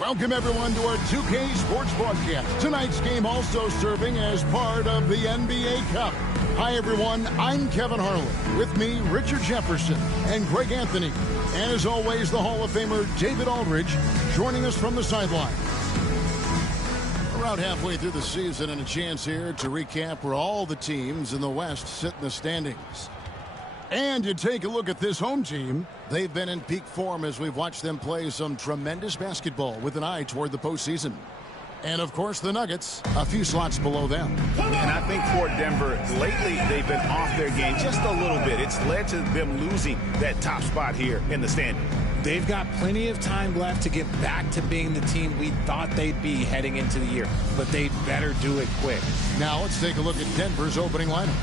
Welcome, everyone, to our 2K Sports broadcast. Tonight's game also serving as part of the NBA Cup. Hi, everyone. I'm Kevin Harlan. With me, Richard Jefferson and Greg Anthony. And as always, the Hall of Famer David Aldridge joining us from the sideline. Around halfway through the season and a chance here to recap where all the teams in the West sit in the standings. And you take a look at this home team. They've been in peak form as we've watched them play some tremendous basketball with an eye toward the postseason. And, of course, the Nuggets, a few slots below them. And I think for Denver, lately they've been off their game just a little bit. It's led to them losing that top spot here in the standings. They've got plenty of time left to get back to being the team we thought they'd be heading into the year. But they better do it quick. Now let's take a look at Denver's opening lineup.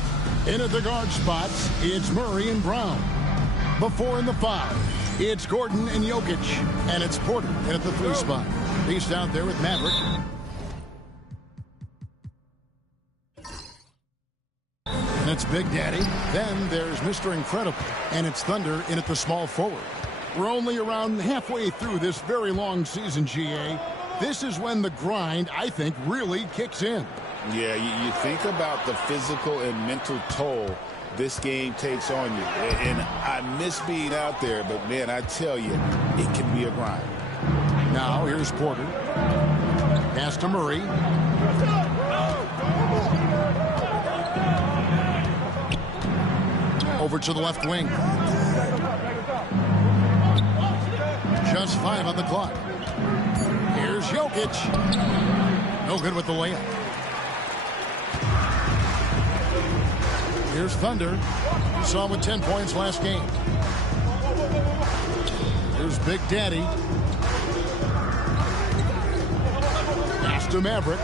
In at the guard spots, it's Murray and Brown. Before in the 5, it's Gordon and Jokic. And it's Porter in at the 3 spot. He's out there with Maverick. And it's Big Daddy. Then there's Mr. Incredible. And it's Thunder in at the small forward. We're only around halfway through this very long season, GA. This is when the grind, I think, really kicks in. Yeah, you think about the physical and mental toll this game takes on you. And I miss being out there, but, man, I tell you, it can be a grind. Now here's Porter. Pass to Murray. Over to the left wing. Just 5 on the clock. Here's Jokic. No good with the layup. Here's Thunder. We saw him with 10 points last game. Here's Big Daddy. Pass to Maverick.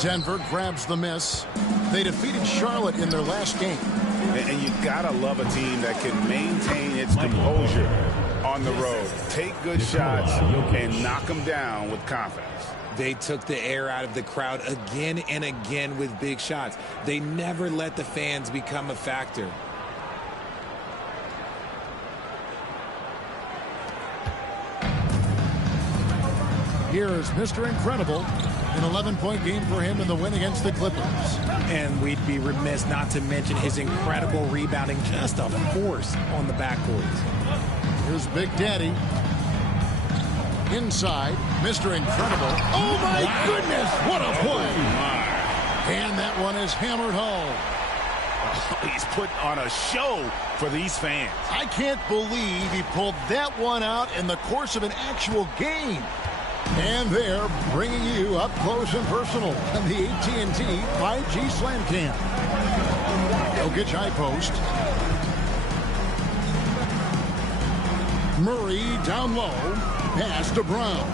Denver grabs the miss. They defeated Charlotte in their last game. And you gotta love a team that can maintain its composure on the road. Take good shots and knock them down with confidence. They took the air out of the crowd again and again with big shots. They never let the fans become a factor. Here's Mr. Incredible. An 11-point game for him in the win against the Clippers. And we'd be remiss not to mention his incredible rebounding, just a force on the backboard. Here's Big Daddy. Inside, Mr. Incredible. Oh, my goodness, what a play. And that one is hammered home. He's putting on a show for these fans. I can't believe he pulled that one out in the course of an actual game. And they're bringing you up close and personal on the AT&T 5G Slam Cam. Jokic high post. Murray down low. Pass to Brown.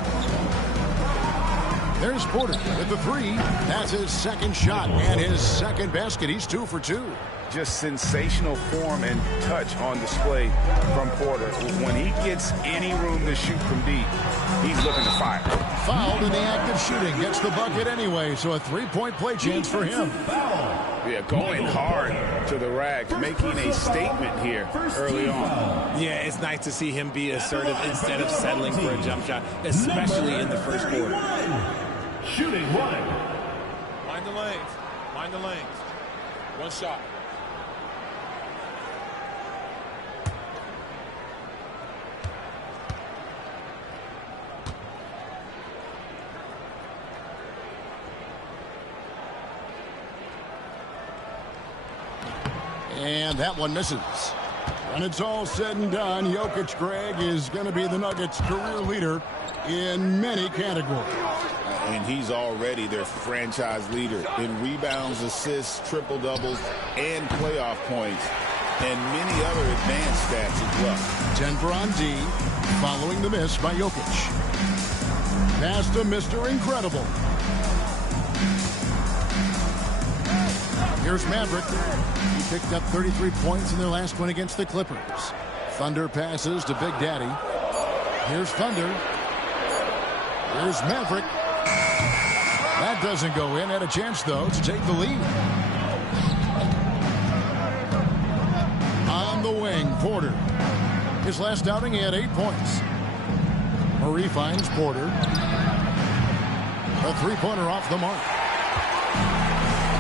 There's Porter with the 3. That's his second shot and his second basket. He's 2 for 2. Just sensational form and touch on display from Porter. When he gets any room to shoot from deep, he's looking to fire. Fouled in the act of shooting. Gets the bucket anyway, so a 3-point play chance for him. Yeah, going hard to the rack, making a statement here early on. Yeah, it's nice to see him be assertive instead of settling for a jump shot, especially in the first quarter. Shooting 1. Mind the lanes. Mind the lanes. One shot. And that one misses. When it's all said and done, Jokic, Greg, is going to be the Nuggets' career leader in many categories. And he's already their franchise leader in rebounds, assists, triple-doubles, and playoff points, and many other advanced stats as well. Denver on D, following the miss by Jokic. Pass to Mr. Incredible. Here's Maverick. He picked up 33 points in their last one against the Clippers. Thunder passes to Big Daddy. Here's Thunder. Here's Maverick. That doesn't go in. Had a chance, though, to take the lead. On the wing, Porter. His last outing, he had 8 points. Murray finds Porter. A three-pointer off the mark.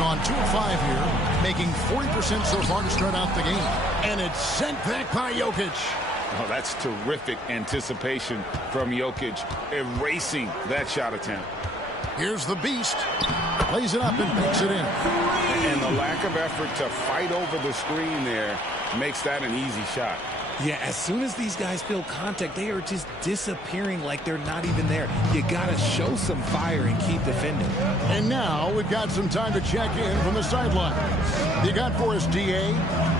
On 2 of 5 here, making 40% so far to start out the game. And it's sent back by Jokic. Oh, that's terrific anticipation from Jokic, erasing that shot attempt. Here's the beast. Plays it up and picks it in. And the lack of effort to fight over the screen there makes that an easy shot. Yeah, as soon as these guys feel contact, they are just disappearing like they're not even there. You got to show some fire and keep defending. And now we've got some time to check in from the sidelines. You got for us, DA?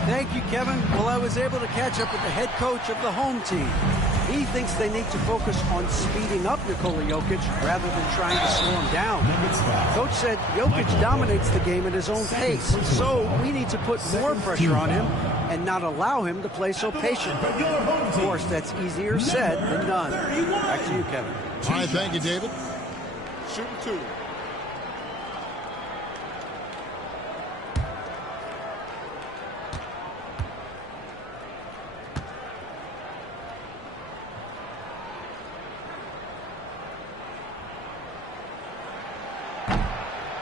Thank you, Kevin. Well, I was able to catch up with the head coach of the home team. He thinks they need to focus on speeding up Nikola Jokic rather than trying to slow him down. Coach said Jokic dominates the game at his own pace, so we need to put more pressure on him and not allow him to play so patient. Of course, that's easier said than done. Back to you, Kevin. All right, thank you, David. Shooting 2.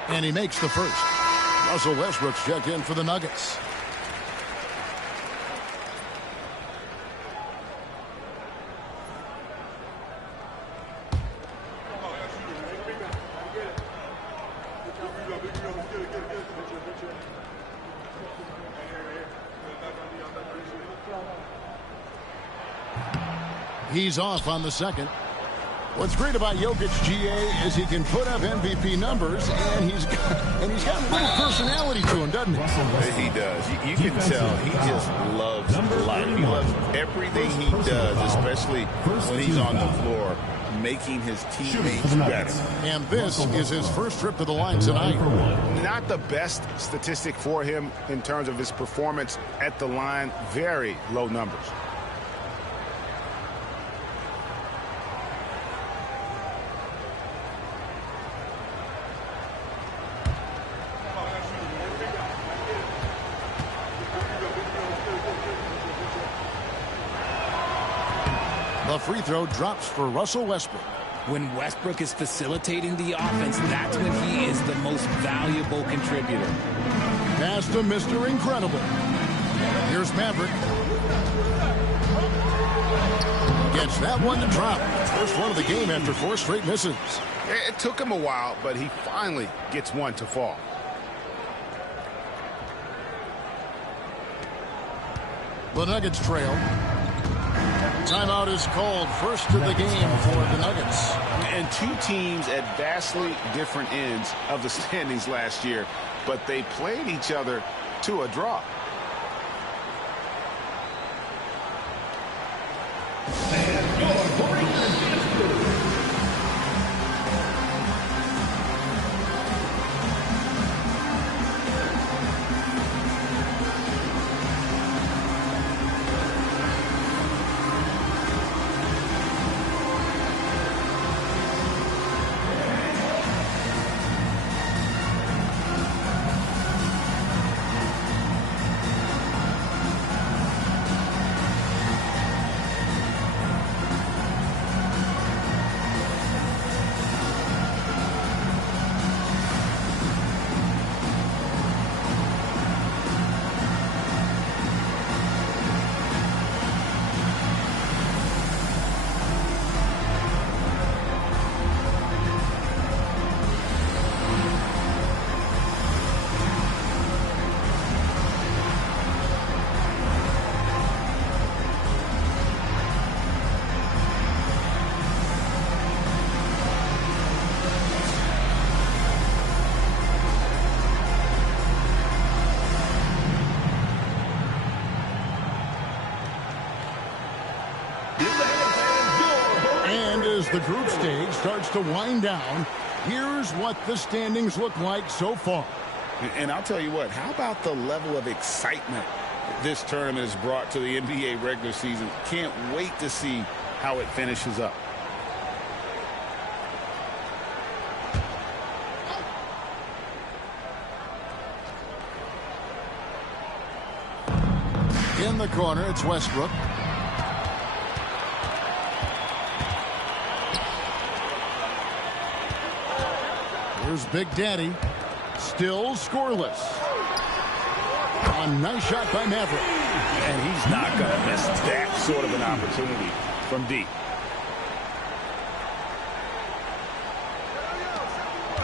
And he makes the first. Russell Westbrook's checked in for the Nuggets. He's off on the second. What's great about Jokic, GA, is he can put up MVP numbers, and he's got a little personality to him, doesn't he? He does. You can tell he just loves life. He loves everything he does, especially when he's on the floor, making his teammates better. And this is his first trip to the line tonight. Not the best statistic for him in terms of his performance at the line. Very low numbers. The free throw drops for Russell Westbrook. When Westbrook is facilitating the offense, that's when he is the most valuable contributor. Pass to Mr. Incredible. Here's Maverick. Gets that one to drop. First one of the game after 4 straight misses. It took him a while, but he finally gets one to fall. The Nuggets trail. Timeout is called, first of the game for the Nuggets. And 2 teams at vastly different ends of the standings last year, but they played each other to a draw. The group stage starts to wind down. Here's what the standings look like so far. And I'll tell you what, how about the level of excitement this tournament has brought to the NBA regular season? Can't wait to see how it finishes up. In the corner, it's Westbrook. Here's Big Daddy. Still scoreless. A nice shot by Maverick. And he's not going to miss that sort of an opportunity from deep.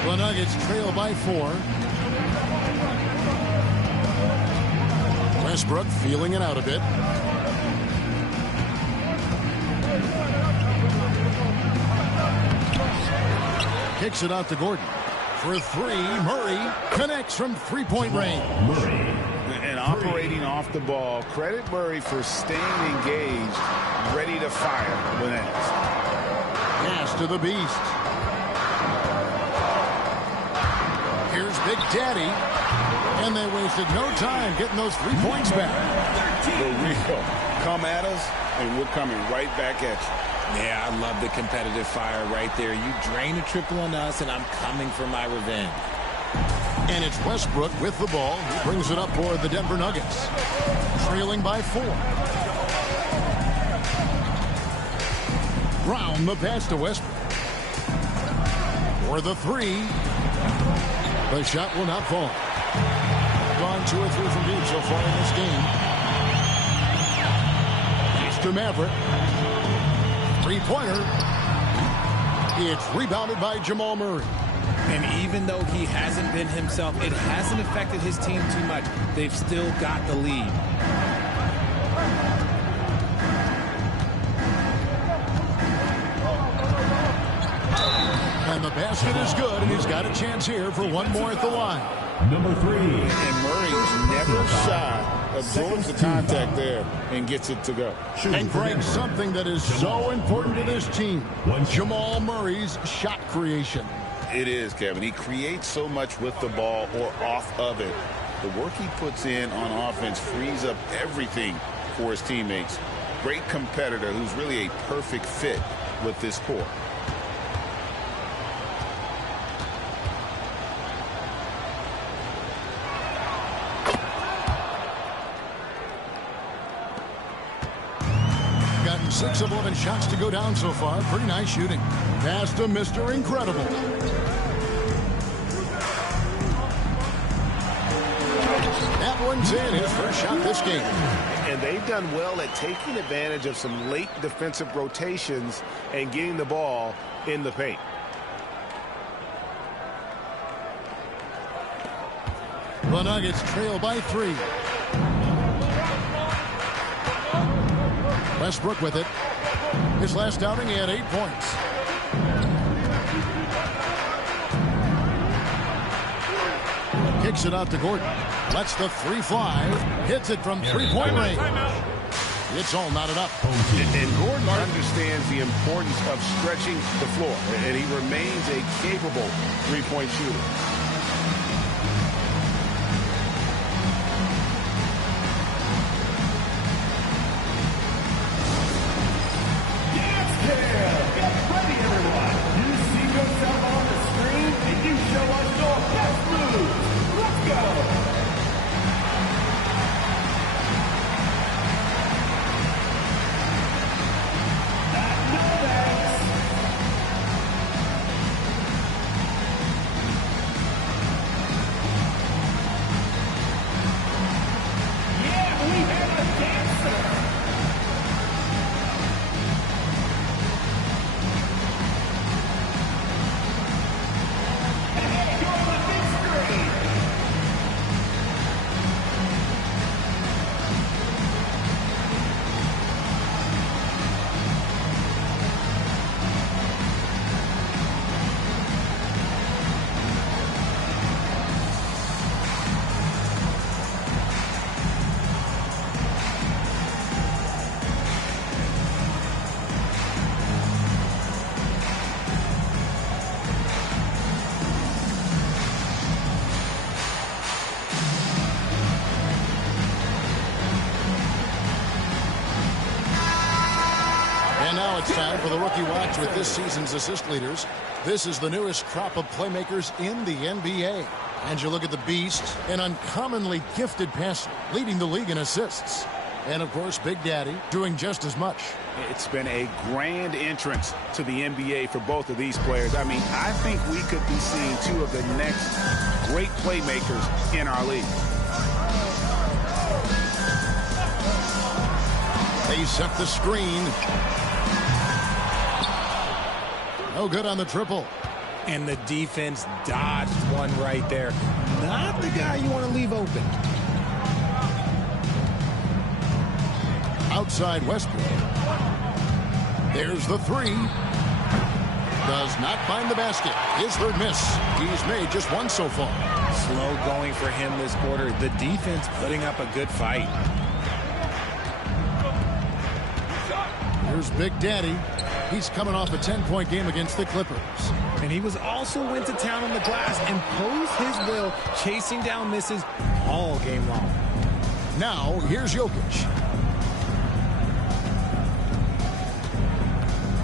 The Nuggets trail by 4. Westbrook feeling it out a bit. Kicks it out to Gordon. For 3, Murray connects from three-point range. And operating off the ball, credit Murray for staying engaged, ready to fire when asked. Pass to the Beast. Here's Big Daddy. And they wasted no time getting those 3 points back. For real. Come at us, and we're coming right back at you. Yeah, I love the competitive fire right there. You drain a triple on us, and I'm coming for my revenge. And it's Westbrook with the ball. He brings it up for the Denver Nuggets. Trailing by 4. Brown the pass to Westbrook. For the 3. The shot will not fall. Gone 2 or 3 from deep so far in this game. It's to Maverick. Three-pointer. It's rebounded by Jamal Murray. And even though he hasn't been himself, it hasn't affected his team too much. They've still got the lead. And the basket is good, and he's got a chance here for one more at the line. Number 3. And Murray's never shy. Absorbs the contact there and gets it to go. And Greg, something that is so important to this team, Jamal Murray's shot creation. It is, Kevin. He creates so much with the ball or off of it. The work he puts in on offense frees up everything for his teammates. Great competitor who's really a perfect fit with this core. Gotten 6 of 11 shots to go down so far. Pretty nice shooting. Pass to Mr. Incredible. That one's in, his first shot this game. And they've done well at taking advantage of some late defensive rotations and getting the ball in the paint. The Nuggets trail by 3. Westbrook with it. His last outing, he had 8 points. Kicks it out to Gordon. Lets the 3 fly. Hits it from three-point range. It's all knotted up. And Gordon understands the importance of stretching the floor, and he remains a capable three-point shooter. It's time for the Rookie Watch with this season's assist leaders. This is the newest crop of playmakers in the NBA. And you look at the Beast, an uncommonly gifted passer, leading the league in assists. And, of course, Big Daddy doing just as much. It's been a grand entrance to the NBA for both of these players. I mean, I think we could be seeing two of the next great playmakers in our league. They set the screen. No good on the triple. And the defense dodged one right there. Not the guy you want to leave open. Outside Westbrook. There's the three. Does not find the basket. His third miss. He's made just one so far. Slow going for him this quarter. The defense putting up a good fight. Here's Big Daddy. He's coming off a 10-point game against the Clippers. And he was also went to town on the glass and posed his will, chasing down misses all game long. Now, here's Jokic.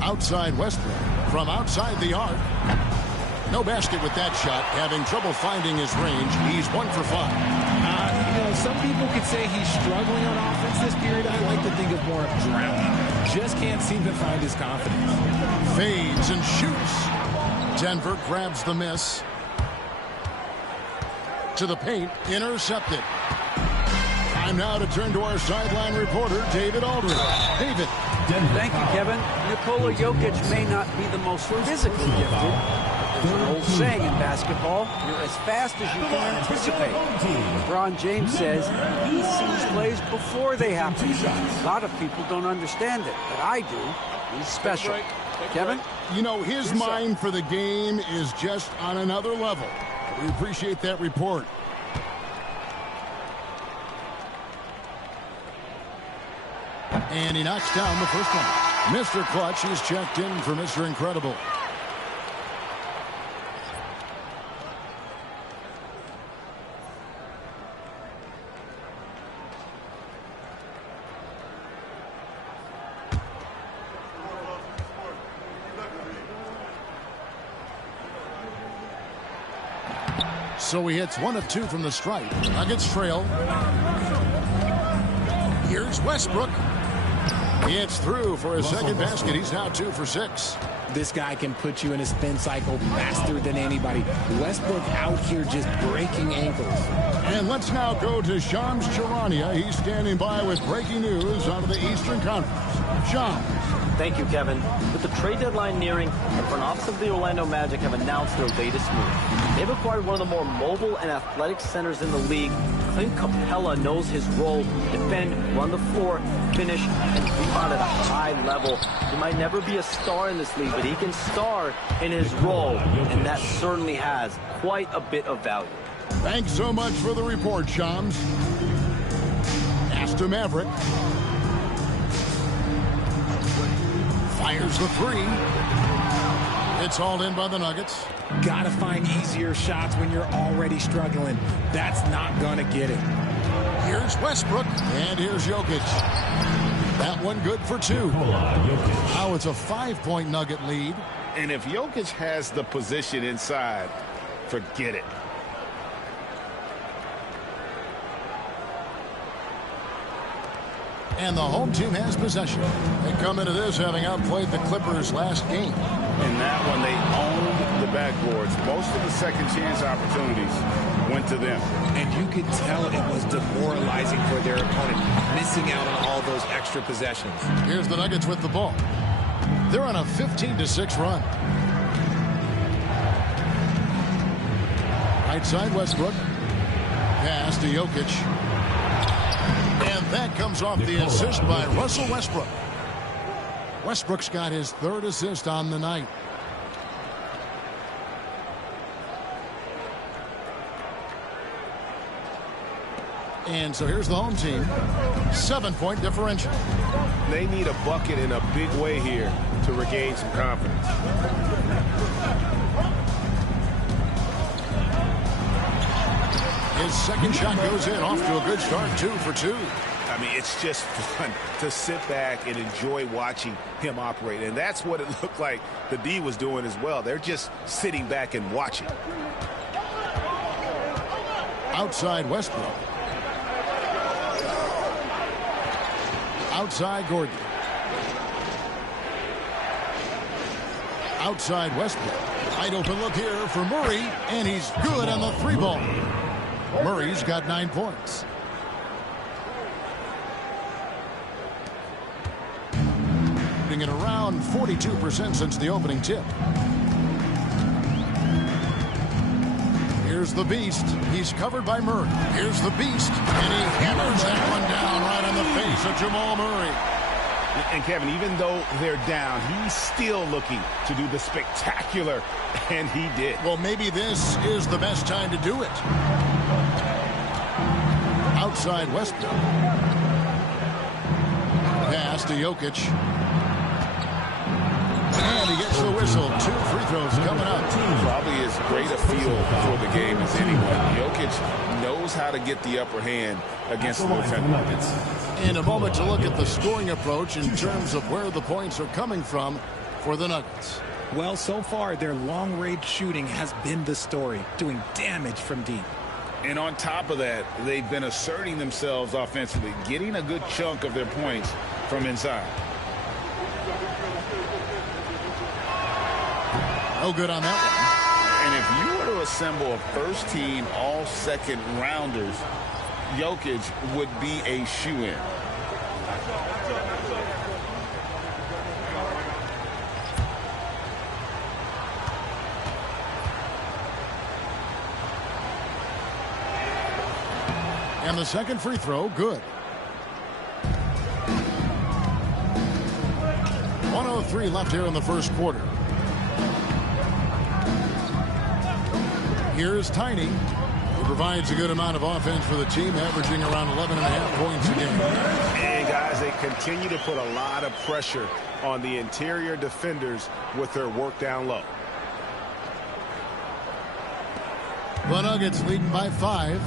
Outside Westbrook. From outside the arc. No basket with that shot. Having trouble finding his range. He's 1 for 5. Some people could say he's struggling on offense this period. I like to think of more of drowning. Just can't seem to find his confidence. Fades and shoots. Denver grabs the miss. To the paint. Intercepted. Time now to turn to our sideline reporter, David Aldridge. David. Thank you, Kevin. Nikola Jokic may not be the most physically gifted. There's an old saying in basketball, you're as fast as you can anticipate. LeBron James says he sees plays before they happen. A lot of people don't understand it, but I do. He's special. Kevin? You know, his mind for the game is just on another level. We appreciate that report. And he knocks down the first one. Mr. Clutch is checked in for Mr. Incredible. So he hits 1 of 2 from the stripe. Nuggets trail. Here's Westbrook. He hits through for his second basket. He's now 2 for 6. This guy can put you in a spin cycle faster than anybody. Westbrook out here just breaking ankles. And let's now go to Shams Charania. He's standing by with breaking news out of the Eastern Conference. Shams. Thank you, Kevin. With the trade deadline nearing, the front office of the Orlando Magic have announced their latest move. They've acquired one of the more mobile and athletic centers in the league. Clint Capella knows his role: defend, run the floor, finish, and rebound at a high level. He might never be a star in this league, but he can star in his role, and that certainly has quite a bit of value. Thanks so much for the report, Shams. Pass to Maverick. Fires the three. It's hauled in by the Nuggets. Gotta find easier shots when you're already struggling. That's not gonna get it. Here's Westbrook, and here's Jokic. That one good for 2. Now it's a 5-point Nugget lead. And if Jokic has the position inside, forget it. And the home team has possession. They come into this having outplayed the Clippers last game. In that one, they owned the backboards. Most of the second chance opportunities went to them. And you could tell it was demoralizing for their opponent, missing out on all those extra possessions. Here's the Nuggets with the ball. They're on a 15-6 run. Right side Westbrook. Pass to Jokic. And that comes off the assist by Russell Westbrook. Westbrook's got his 3rd assist on the night. And so here's the home team. 7-point differential. They need a bucket in a big way here to regain some confidence. His second shot goes in, off to a good start, 2 for 2. I mean, it's just fun to sit back and enjoy watching him operate. And that's what it looked like the D was doing as well. They're just sitting back and watching. Outside Westbrook. Outside Gordon. Outside Westbrook. Wide open look here for Murray, and he's good on the 3-ball. Murray's got 9 points. Putting it around 42% since the opening tip. Here's the Beast. He's covered by Murray. Here's the Beast, and he hammers that one down right on the face of Jamal Murray. And Kevin, even though they're down, he's still looking to do the spectacular, and he did. Well, maybe this is the best time to do it. Outside Westbrook. Pass to Jokic. And he gets the whistle. 2 free throws coming up. Probably as great a feel for the game as anyone. Jokic knows how to get the upper hand against the defender. In a moment to look at the scoring approach in terms of where the points are coming from for the Nuggets. Well, so far, their long-range shooting has been the story, doing damage from deep. And on top of that, they've been asserting themselves offensively, getting a good chunk of their points from inside. No good on that one. And if you were to assemble a first-team, all-second rounders, Jokic would be a shoo-in. And the second free throw, good. 1:03 left here in the first quarter. Here's Tiny. He provides a good amount of offense for the team, averaging around 11.5 points a game. And guys, they continue to put a lot of pressure on the interior defenders with their work down low. The Nuggets leading by 5.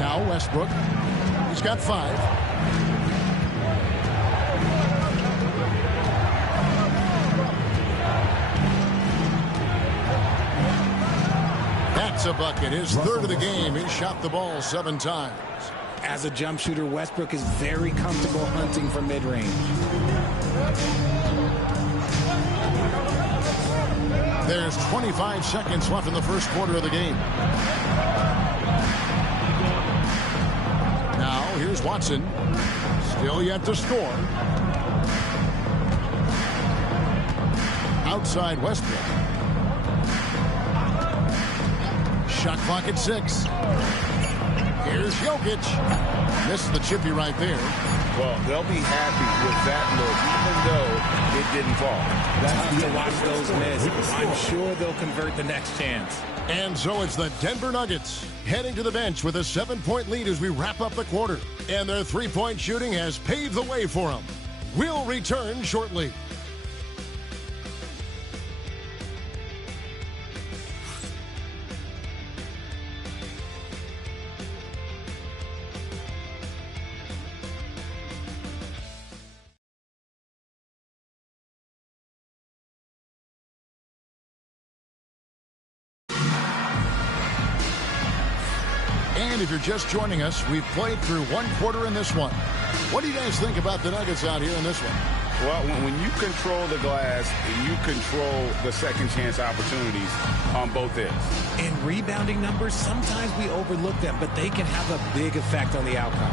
Now Westbrook. He's got 5. That's a bucket. His third of the game. He shot the ball 7 times. As a jump shooter, Westbrook is very comfortable hunting from mid-range. There's 25 seconds left in the first quarter of the game. Now, here's Watson. Still yet to score. Outside Westbrook. Shot clock at 6. Here's Jokic. Misses the chippy right there. Well, they'll be happy with that look, even though it didn't fall. Tough to watch those miss. I'm sure they'll convert the next chance. And so it's the Denver Nuggets heading to the bench with a 7-point lead as we wrap up the quarter. And their 3-point shooting has paved the way for them. We'll return shortly. And if you're just joining us, we've played through 1 quarter in this one. What do you guys think about the Nuggets out here in this one? Well, when you control the glass, you control the second chance opportunities on both ends. In rebounding numbers, sometimes we overlook them, but they can have a big effect on the outcome.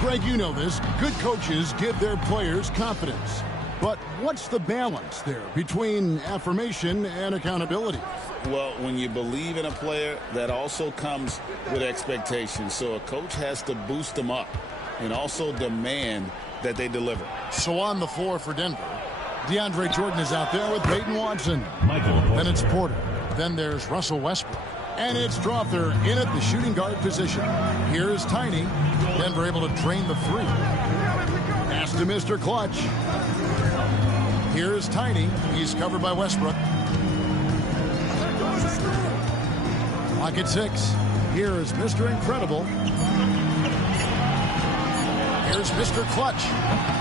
Greg, you know this. Good coaches give their players confidence. But what's the balance there between affirmation and accountability? Well, when you believe in a player, that also comes with expectations. So a coach has to boost them up and also demand that they deliver. So on the floor for Denver, DeAndre Jordan is out there with Peyton Watson. Then it's Porter. Then there's Russell Westbrook. And it's Strawther in at the shooting guard position. Here's Tiny. Denver able to drain the 3. Pass to Mr. Clutch. Here's Tiny. He's covered by Westbrook. Clock at 6. Here is Mr. Incredible. Here's Mr. Clutch.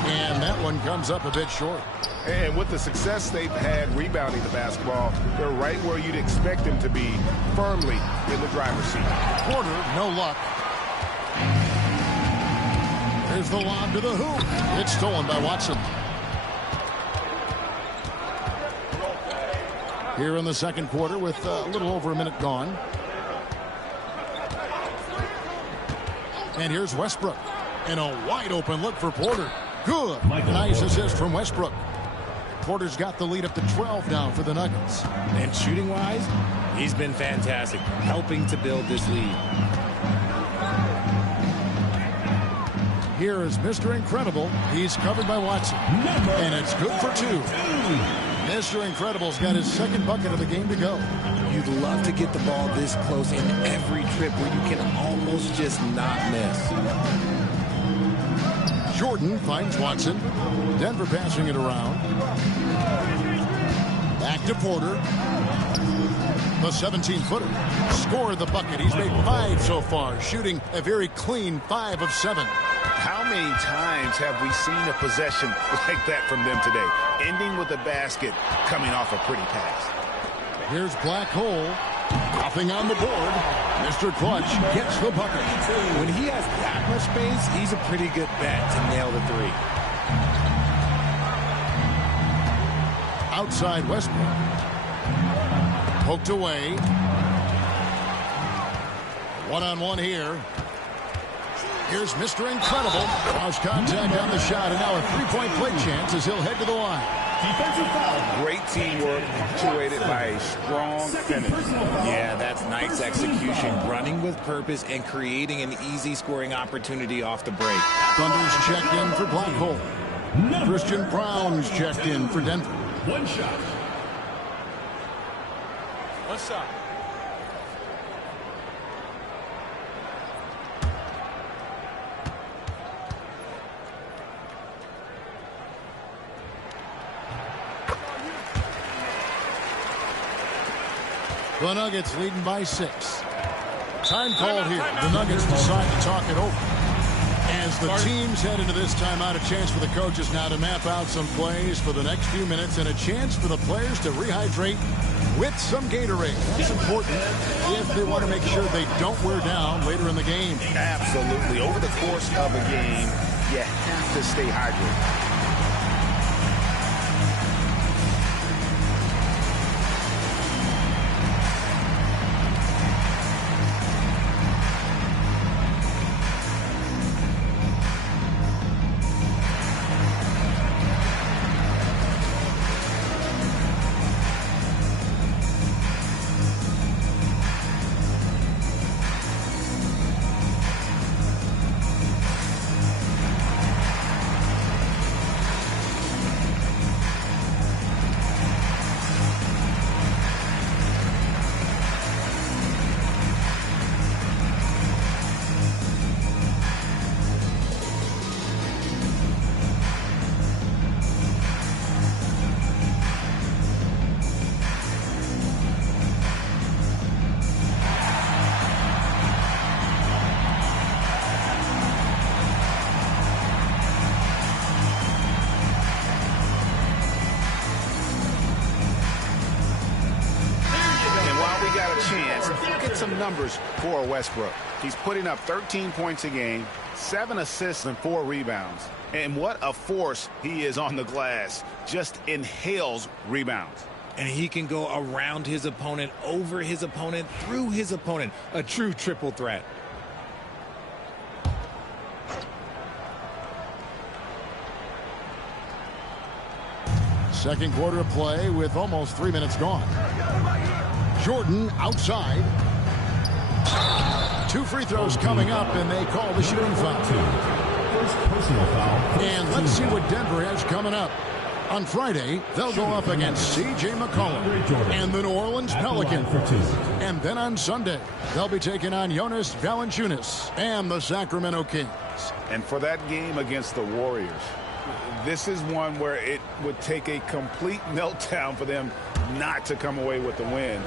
And that one comes up a bit short. And with the success they've had rebounding the basketball, they're right where you'd expect them to be, firmly in the driver's seat. Porter, no luck. Here's the lob to the hoop. It's stolen by Watson. Here in the second quarter with a little over a minute gone. And here's Westbrook. And a wide open look for Porter. Good. Nice assist from Westbrook. Porter's got the lead up to 12 now for the Nuggets. And shooting-wise, he's been fantastic, helping to build this lead. Here is Mr. Incredible. He's covered by Watson. And it's good for 2. Mr. Incredible's got his second bucket of the game to go. You'd love to get the ball this close in every trip where you can almost just not miss. Jordan finds Watson. Denver passing it around. Back to Porter. The 17-footer scored the bucket. He's made 5 so far, shooting a very clean 5 of 7. How many times have we seen a possession like that from them today? Ending with a basket, coming off a pretty pass. Here's Black Hole. Nothing on the board. Mr. Clutch gets the bucket. When he has that much space, he's a pretty good bet to nail the 3. Outside Westbrook. Poked away. One-on-one here. Here's Mr. Incredible. Cross contact on the shot, and now a three-point play chance as he'll head to the line. Defensive foul. Great teamwork, punctuated by a strong finish. Yeah, that's nice execution, running with purpose and creating an easy scoring opportunity off the break. Thunder's checked in for Black Hole. Christian Brown's checked in for Denver. One shot. One shot. The Nuggets leading by 6. Time called here. The Nuggets decide to talk it over. As the teams head into this timeout, a chance for the coaches now to map out some plays for the next few minutes and a chance for the players to rehydrate with some Gatorade. That's important if they want to make sure they don't wear down later in the game. Absolutely. Over the course of a game, you have to stay hydrated. Some numbers for Westbrook. He's putting up 13 points a game, 7 assists and 4 rebounds. And what a force he is on the glass. Just inhales rebounds. And he can go around his opponent, over his opponent, through his opponent. A true triple threat. Second quarter of play with almost 3 minutes gone. Jordan outside. 2 free throws coming up, and they call the shooting foul. First personal foul. And let's see what Denver has coming up. On Friday, they'll go up against C.J. McCollum and the New Orleans Pelicans. And then on Sunday, they'll be taking on Jonas Valanciunas and the Sacramento Kings. And for that game against the Warriors, this is one where it would take a complete meltdown for them not to come away with the win.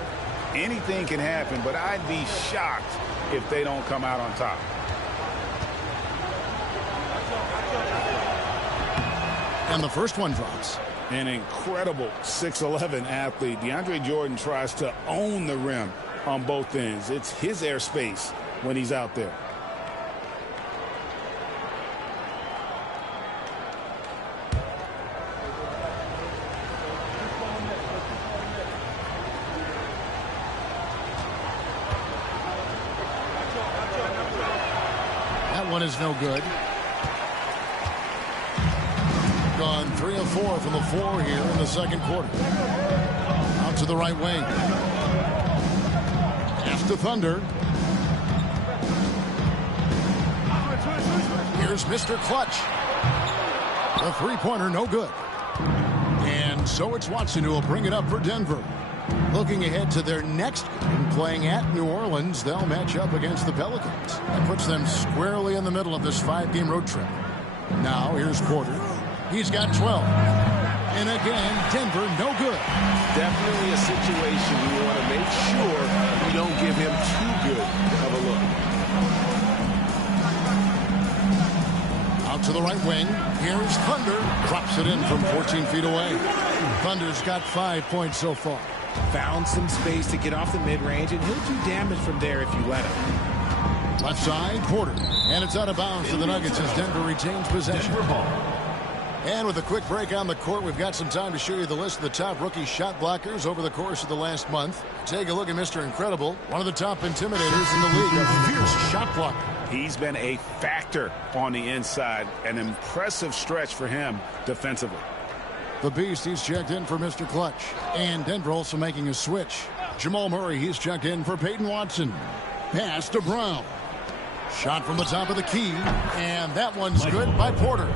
Anything can happen, but I'd be shocked if they don't come out on top. And the first one drops. An incredible 6'11" athlete. DeAndre Jordan tries to own the rim on both ends. It's his airspace when he's out there. That one is no good. Gone 3 of 4 from the floor here in the second quarter. Out to the right wing. Pass to Thunder. Here's Mr. Clutch. The three-pointer, no good. And so it's Watson who will bring it up for Denver. Looking ahead to their next game, playing at New Orleans, they'll match up against the Pelicans. That puts them squarely in the middle of this 5-game road trip. Now, here's Porter. He's got 12. And again, Denver, no good. Definitely a situation you want to make sure you don't give him too good of a look. Out to the right wing. Here's Thunder. Drops it in from 14 feet away. Thunder's got 5 points so far. Found some space to get off the mid-range, and he'll do damage from there if you let him. Left side, Porter. And it's out of bounds to the Nuggets as Denver retains possession. And with a quick break on the court, we've got some time to show you the list of the top rookie shot blockers over the course of the last month. Take a look at Mr. Incredible, one of the top intimidators in the league, a fierce shot blocker. He's been a factor on the inside. An impressive stretch for him defensively. The Beast, he's checked in for Mr. Clutch. And Denver also making a switch. Jamal Murray, he's checked in for Peyton Watson. Pass to Brown. Shot from the top of the key. And that one's good by Porter.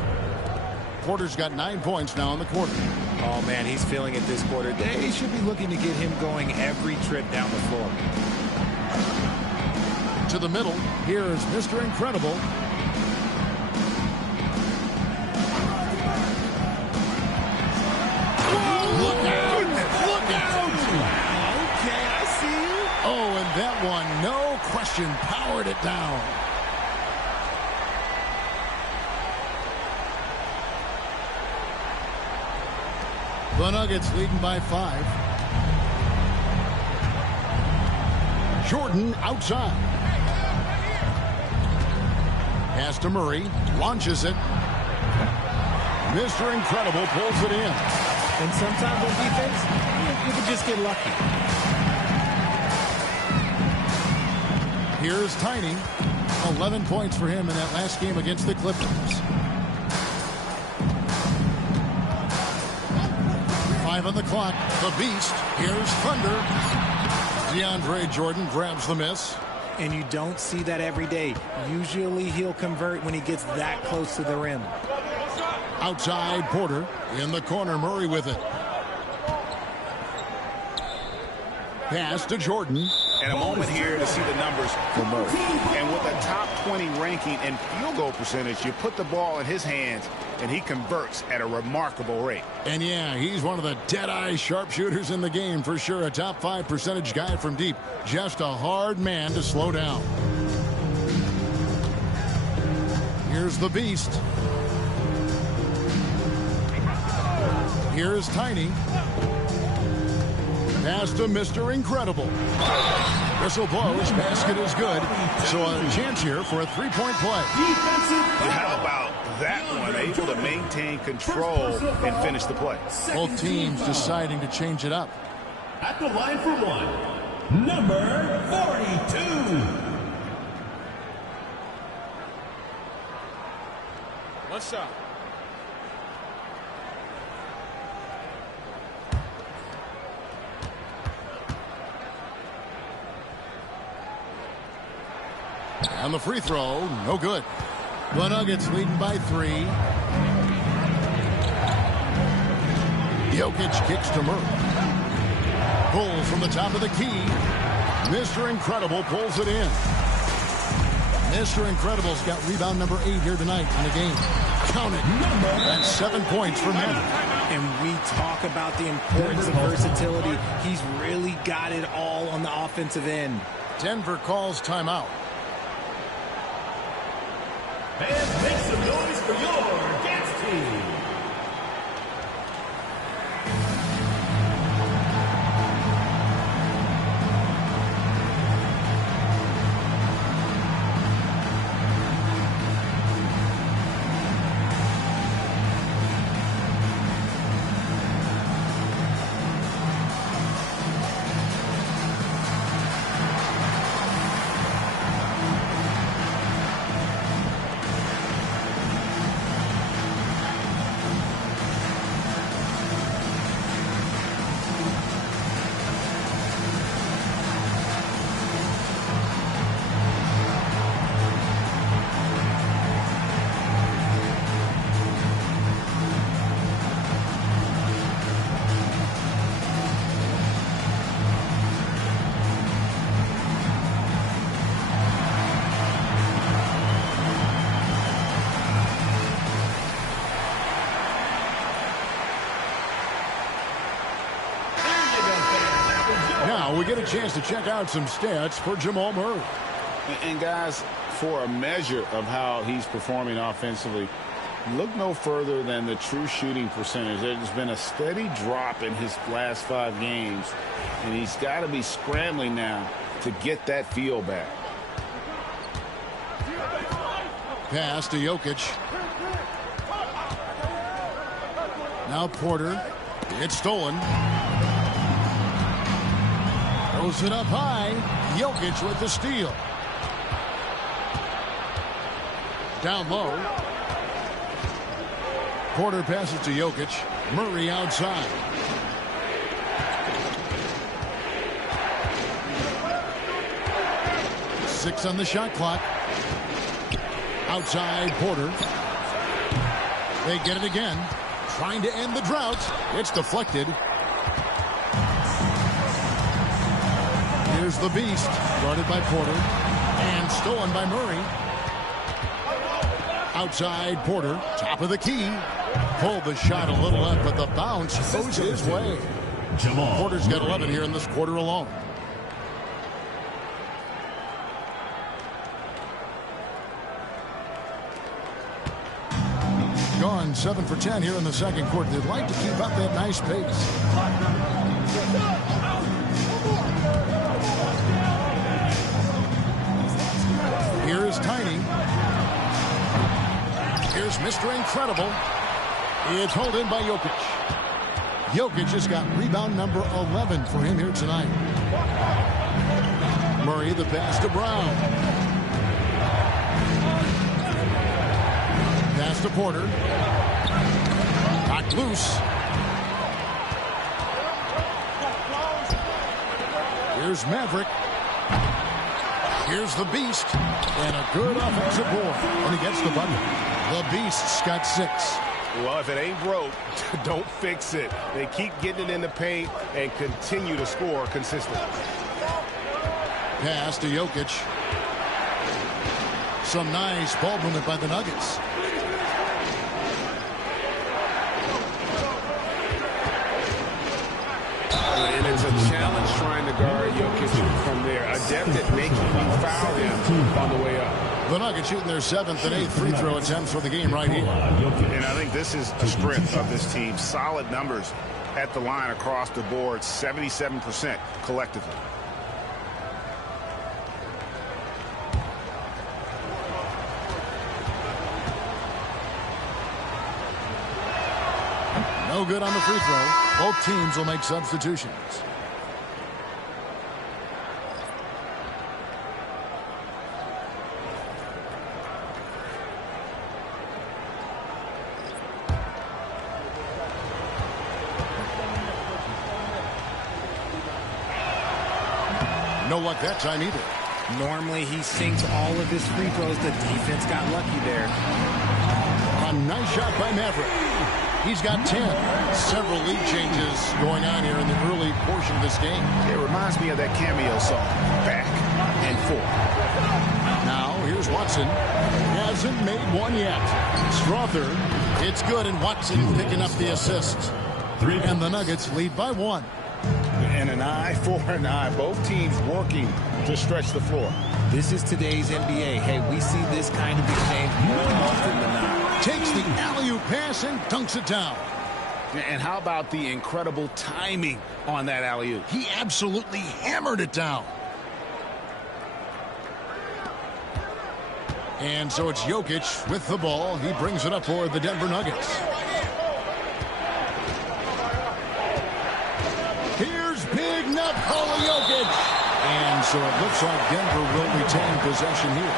Porter's got 9 points now in the quarter. Oh, man, he's feeling it this quarter. They should be looking to get him going every trip down the floor. To the middle, here's Mr. Incredible. Look out! Look out! Okay, I see you. Oh, and that one, no question, powered it down. The Nuggets leading by 5. Jordan outside. Pass to Murray. Launches it. Mr. Incredible pulls it in. And sometimes on defense, you can just get lucky. Here's Tiny. 11 points for him in that last game against the Clippers. 5 on the clock. The Beast. Here's Thunder. DeAndre Jordan grabs the miss. And you don't see that every day. Usually he'll convert when he gets that close to the rim. Outside, Porter. In the corner, Murray with it. Pass to Jordan. And a moment here to see the numbers for Murray. And with a top 20 ranking and field goal percentage, you put the ball in his hands, and he converts at a remarkable rate. And yeah, he's one of the dead-eye sharpshooters in the game for sure. A top 5 percentage guy from deep. Just a hard man to slow down. Here's the Beast. Here's Tiny. Pass to Mr. Incredible. Whistle blows. Basket is good. So a chance here for a three-point play. How about that one? Able to maintain control and finish the play. Both teams deciding to change it up. At the line for one, number 42. One shot. And the free throw, no good. The Nuggets leading by 3. Jokic kicks to Murray. Pulls from the top of the key. Mr. Incredible pulls it in. Mr. Incredible's got rebound number 8 here tonight in the game. Count it. That's 7 points for men. And we talk about the importance of versatility. He's really got it all on the offensive end. Denver calls timeout. And make some noise for your dance team. a chance to check out some stats for Jamal Murray. And guys, for a measure of how he's performing offensively, look no further than the true shooting percentage. There's been a steady drop in his last 5 games, and he's got to be scrambling now to get that feel back. Pass to Jokic. Now Porter. It's stolen. Throws it up high. Jokic with the steal. Down low. Porter passes to Jokic. Murray outside. Six on the shot clock. Outside Porter. They get it again. Trying to end the drought. It's deflected. Here's the beast. Guarded by Porter. And stolen by Murray. Outside Porter. Top of the key. Pulled the shot a little up, but the bounce goes his way. Porter's got 11 here in this quarter alone. Gone 7 for 10 here in the second quarter. They'd like to keep up that nice pace. Here's Tiny. Here's Mr. Incredible. It's held in by Jokic. Jokic has got rebound number 11 for him here tonight. Murray, the pass to Brown. Pass to Porter. Knocked loose. Here's Maverick. Here's the Beast. And a good offensive board. And he gets the bucket. The Beast's got 6. Well, if it ain't broke, don't fix it. They keep getting it in the paint and continue to score consistently. Pass to Jokic. Some nice ball movement by the Nuggets. And it's a challenge trying to guard Jokic from there. Adept at making you foul him on the way up. The Nuggets shooting their 7th and 8th free throw attempts for the game right here. And I think this is a strength of this team. Solid numbers at the line across the board. 77% collectively. No good on the free throw. Both teams will make substitutions. No luck that time either. Normally he sinks all of his free throws. The defense got lucky there. A nice shot by Maverick. He's got 10. Several lead changes going on here in the early portion of this game. It reminds me of that cameo song, Back and Forth. Now, here's Watson. Hasn't made one yet. Strother, it's good, and Watson picking up the assist. And the Nuggets lead by 1. And an eye for an eye. Both teams working to stretch the floor. This is today's NBA. Hey, we see this kind of exchange more often than not. Takes the alley-oop pass and dunks it down. And how about the incredible timing on that alley-oop? He absolutely hammered it down. And so it's Jokic with the ball. He brings it up for the Denver Nuggets. Here's Big Nikola Jokic. And so it looks like Denver will retain possession here.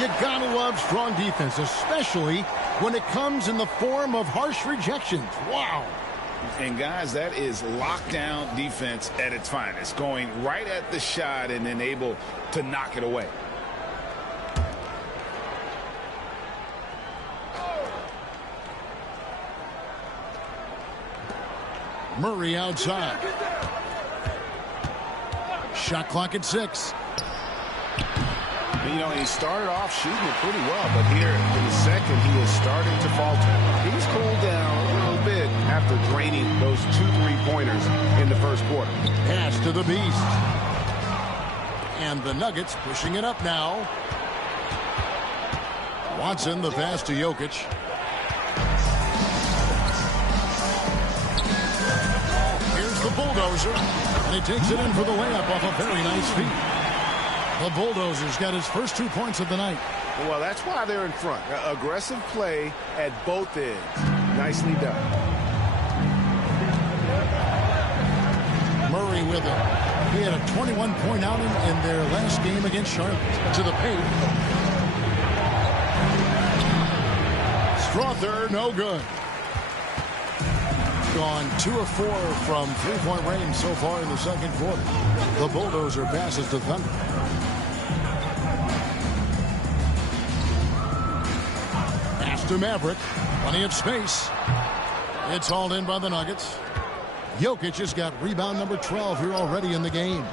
You gotta love strong defense, especially when it comes in the form of harsh rejections. Wow. And guys, that is lockdown defense at its finest. Going right at the shot and then able to knock it away. Murray outside. Shot clock at 6. You know, he started off shooting it pretty well, but here in the second, he is starting to falter. He's cooled down a little bit after draining those 2 3-pointers in the first quarter. Pass to the Beast. And the Nuggets pushing it up now. Watson, the pass to Jokic. Here's the bulldozer. And he takes it in for the layup off a very nice feed. The bulldozer's got his first 2 points of the night. Well, that's why they're in front. Aggressive play at both ends. Nicely done. Murray with it. He had a 21-point outing in their last game against Charlotte. To the paint. Strother, no good. Gone 2 of 4 from 3-point range so far in the second quarter. The bulldozer passes to Thunder. Pass to Maverick. Plenty of space. It's hauled in by the Nuggets. Jokic has got rebound number 12 here already in the game.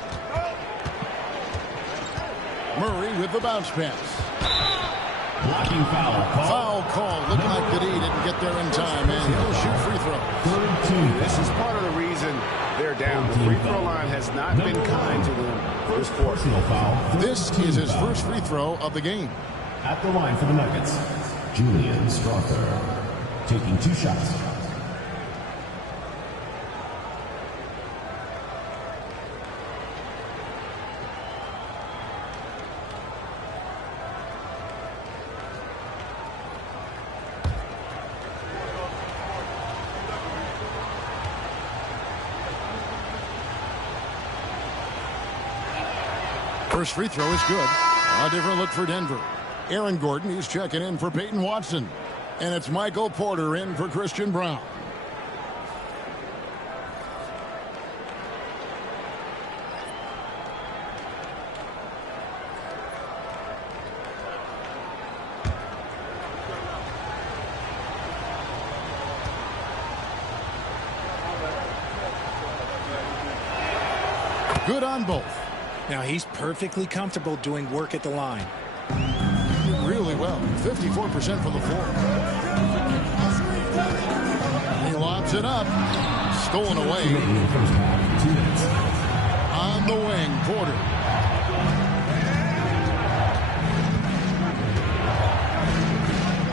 Murray with the bounce pass. Blocking foul. Foul call. Looking like that he didn't get there in time, and he'll shoot free throw. This is part of the reason they're down. The free throw line has not been kind to them this quarter. This is his first free throw of the game. At the line for the Nuggets, Julian Strother taking 2 shots. First free throw is good. A different look for Denver. Aaron Gordon, he's checking in for Peyton Watson. And it's Michael Porter in for Christian Brown. Good on both. Now he's perfectly comfortable doing work at the line. Really well. 54% from the floor. He lobs it up. Stolen away. On the wing, Porter.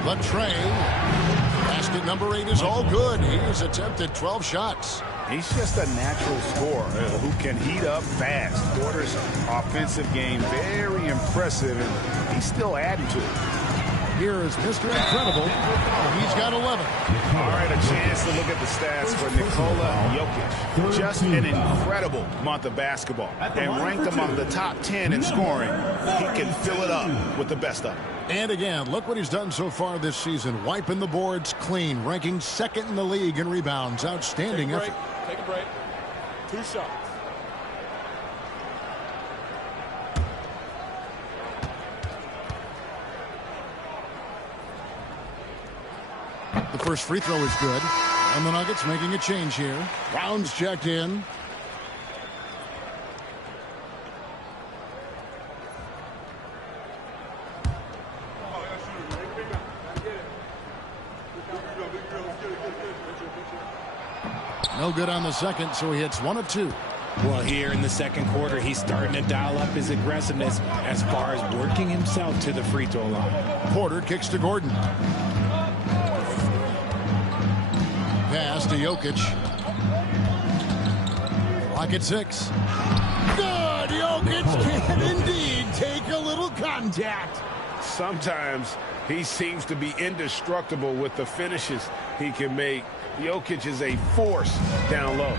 The tray. Basket number 8 is all good. He has attempted 12 shots. He's just a natural scorer who can heat up fast. Porter's offensive game very impressive, and he's still adding to it. Here is Mr. Incredible. He's got 11. All right, a chance to look at the stats for Nikola Jokic. Just an incredible month of basketball, and ranked among the top 10 in scoring. He can fill it up with the best of them. And again, look what he's done so far this season. Wiping the boards clean, ranking 2nd in the league in rebounds. Outstanding effort. Take a break. 2 shots. The first free throw is good. And the Nuggets making a change here. Brown's checked in. No good on the second, so he hits 1 of 2. Well, here in the second quarter, he's starting to dial up his aggressiveness as far as working himself to the free throw line. Porter kicks to Gordon. Pass to Jokic. Clock at 6. Good! Jokic can indeed take a little contact. Sometimes he seems to be indestructible with the finishes he can make. Jokic is a force down low.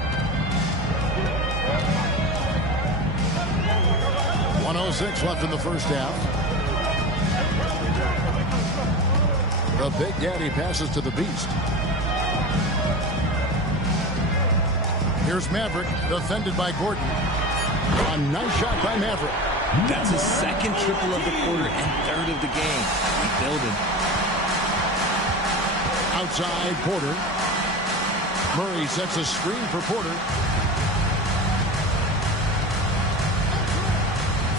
1:06 left in the first half. The Big Daddy passes to the Beast. Here's Maverick, defended by Gordon. A nice shot by Maverick. That's his second triple of the quarter and 3rd of the game. He's building. Outside, Porter. Murray sets a screen for Porter.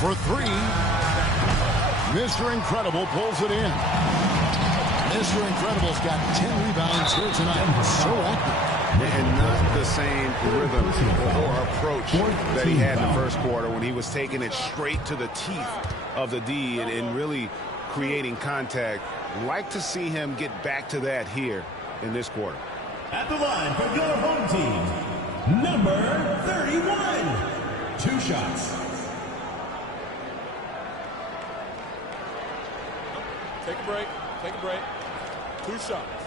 For 3. Mr. Incredible pulls it in. Mr. Incredible's got 10 rebounds here tonight. So active. And not the same rhythm or approach that he had in the first quarter when he was taking it straight to the teeth of the D and really creating contact. Like to see him get back to that here in this quarter. At the line for your home team, number 31. 2 shots. Take a break. Take a break. 2 shots.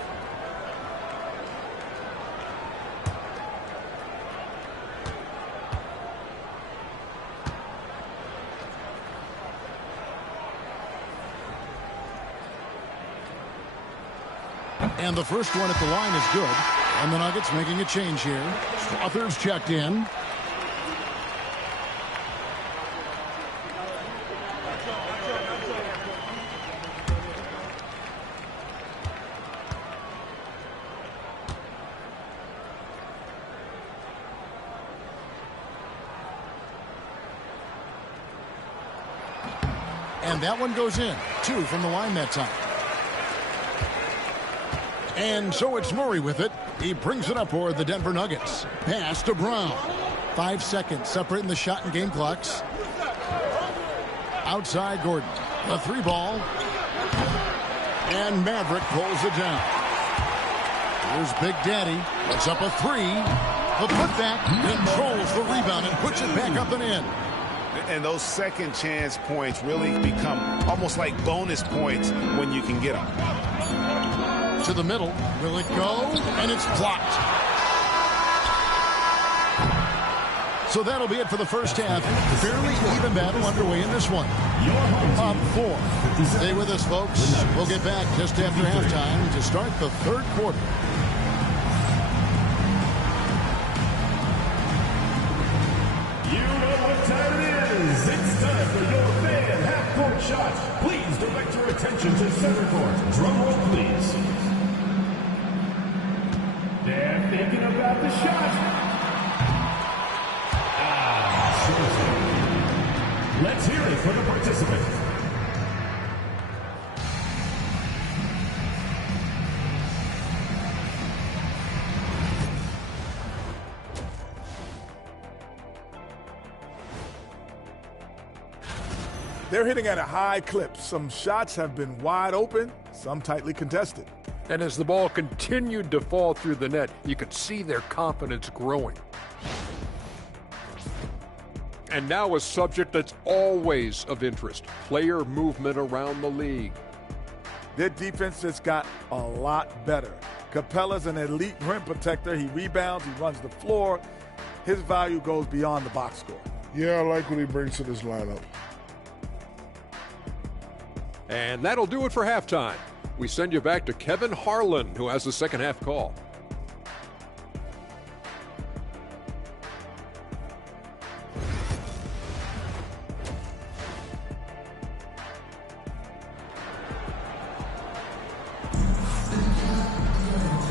And the first one at the line is good. And the Nuggets making a change here. Strother's checked in. And that one goes in. 2 from the line that time. And so it's Murray with it. He brings it up for the Denver Nuggets. Pass to Brown. 5 seconds separating the shot and game clocks. Outside Gordon. The 3 ball. And Maverick pulls it down. Here's Big Daddy. Puts up a 3. The putback controls the rebound and puts it back up and in. And those second chance points really become almost like bonus points when you can get them. To the middle. Will it go? And it's blocked. So that'll be it for the first half. Fairly even battle underway in this one. Up 4. Stay with us, folks. We'll get back just after halftime to start the third quarter. You know what time it is. It's time for your fan half-court shots. Please direct your attention to center court. Drum roll, please. They're thinking about the shot. Seriously. Let's hear it for the participant. They're hitting at a high clip. Some shots have been wide open, some tightly contested. And as the ball continued to fall through the net, you could see their confidence growing. And now a subject that's always of interest, player movement around the league. Their defense just got a lot better. Capella's an elite rim protector. He rebounds, he runs the floor. His value goes beyond the box score. Yeah, I like what he brings to this lineup. And that'll do it for halftime. We send you back to Kevin Harlan, who has the second half call.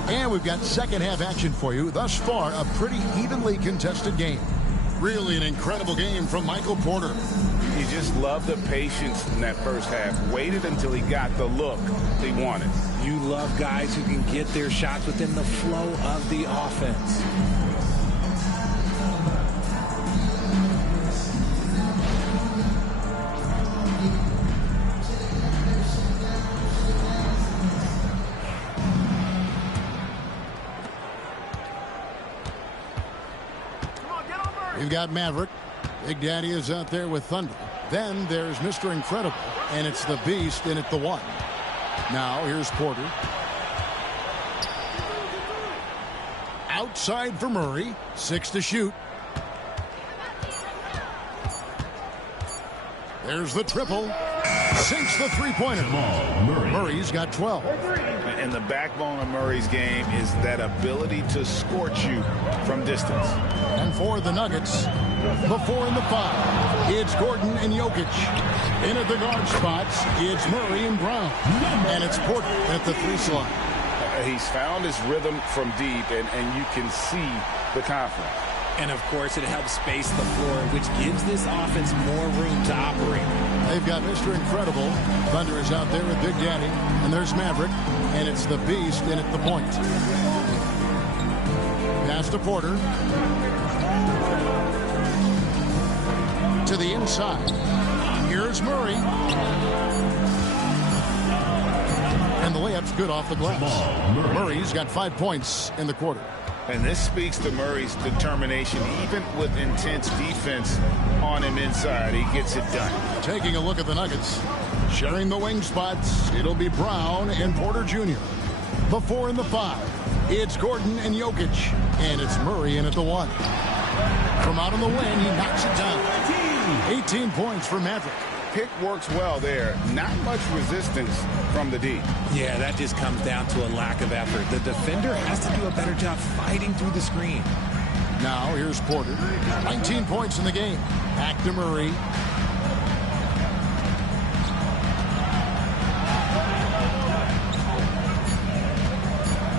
And we've got second half action for you. Thus far, a pretty evenly contested game. Really an incredible game from Michael Porter. You just love the patience in that first half. Waited until he got the look he wanted. You love guys who can get their shots within the flow of the offense. We've got Maverick. Big Daddy is out there with Thunder. Then there's Mr. Incredible, and it's the Beast in at the 1. Now here's Porter. Outside for Murray. 6 to shoot. There's the triple. Sinks the three-pointer. Murray's got 12. And the backbone of Murray's game is that ability to scorch you from distance. And for the Nuggets, the 4 and the 5. It's Gordon and Jokic. In at the guard spots, it's Murray and Brown. And it's Porter at the 3 slot. He's found his rhythm from deep, and you can see the confidence. And, of course, it helps space the floor, which gives this offense more room to operate. They've got Mr. Incredible. Thunder is out there with Big Daddy. And there's Maverick. And it's the Beast in at the point. Pass to Porter. To the inside. Here's Murray. And the layup's good off the glass. Murray's got 5 points in the quarter. And this speaks to Murray's determination, even with intense defense on him inside. He gets it done. Taking a look at the Nuggets. Sharing the wing spots, it'll be Brown and Porter Jr. The 4 and the 5. It's Gordon and Jokic. And it's Murray in at the 1. From out on the wing, he knocks it down. 18 points for Maverick. Pick works well there. Not much resistance from the D. Yeah, that just comes down to a lack of effort. The defender has to do a better job fighting through the screen. Now here's Porter. 19 points in the game. Back to Murray.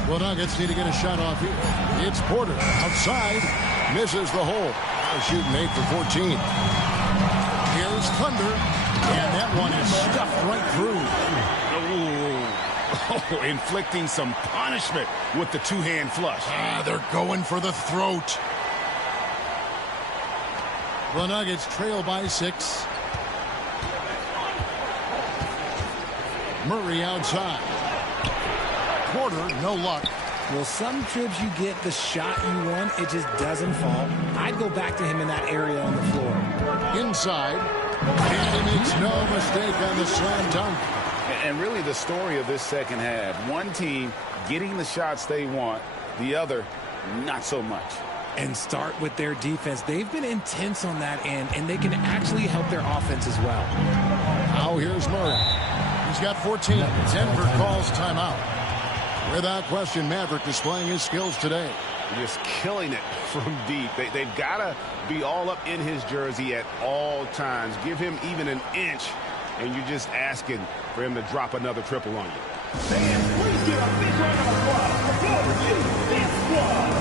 The Nuggets need to get a shot off here. It's Porter outside. Misses the hole. Shooting 8 for 14. Here's Thunder. And that one is stuffed right through. Oh, inflicting some punishment with the two-hand flush. They're going for the throat. The Nuggets trail by 6. Murray outside. Porter, no luck. Well, some trips you get the shot you want, it just doesn't fall. I'd go back to him in that area on the floor. Inside. And he makes no mistake on the slam dunk. And really the story of this second half. One team getting the shots they want, the other not so much. And start with their defense. They've been intense on that end, and they can actually help their offense as well. Now here's Murray. He's got 14. Denver calls timeout. Without question, Maverick displaying his skills today. Just killing it from deep. They've got to be all up in his jersey at all times. Give him even an inch, and you're just asking for him to drop another triple on you. Fans, please give a big round of applause for your dance squad.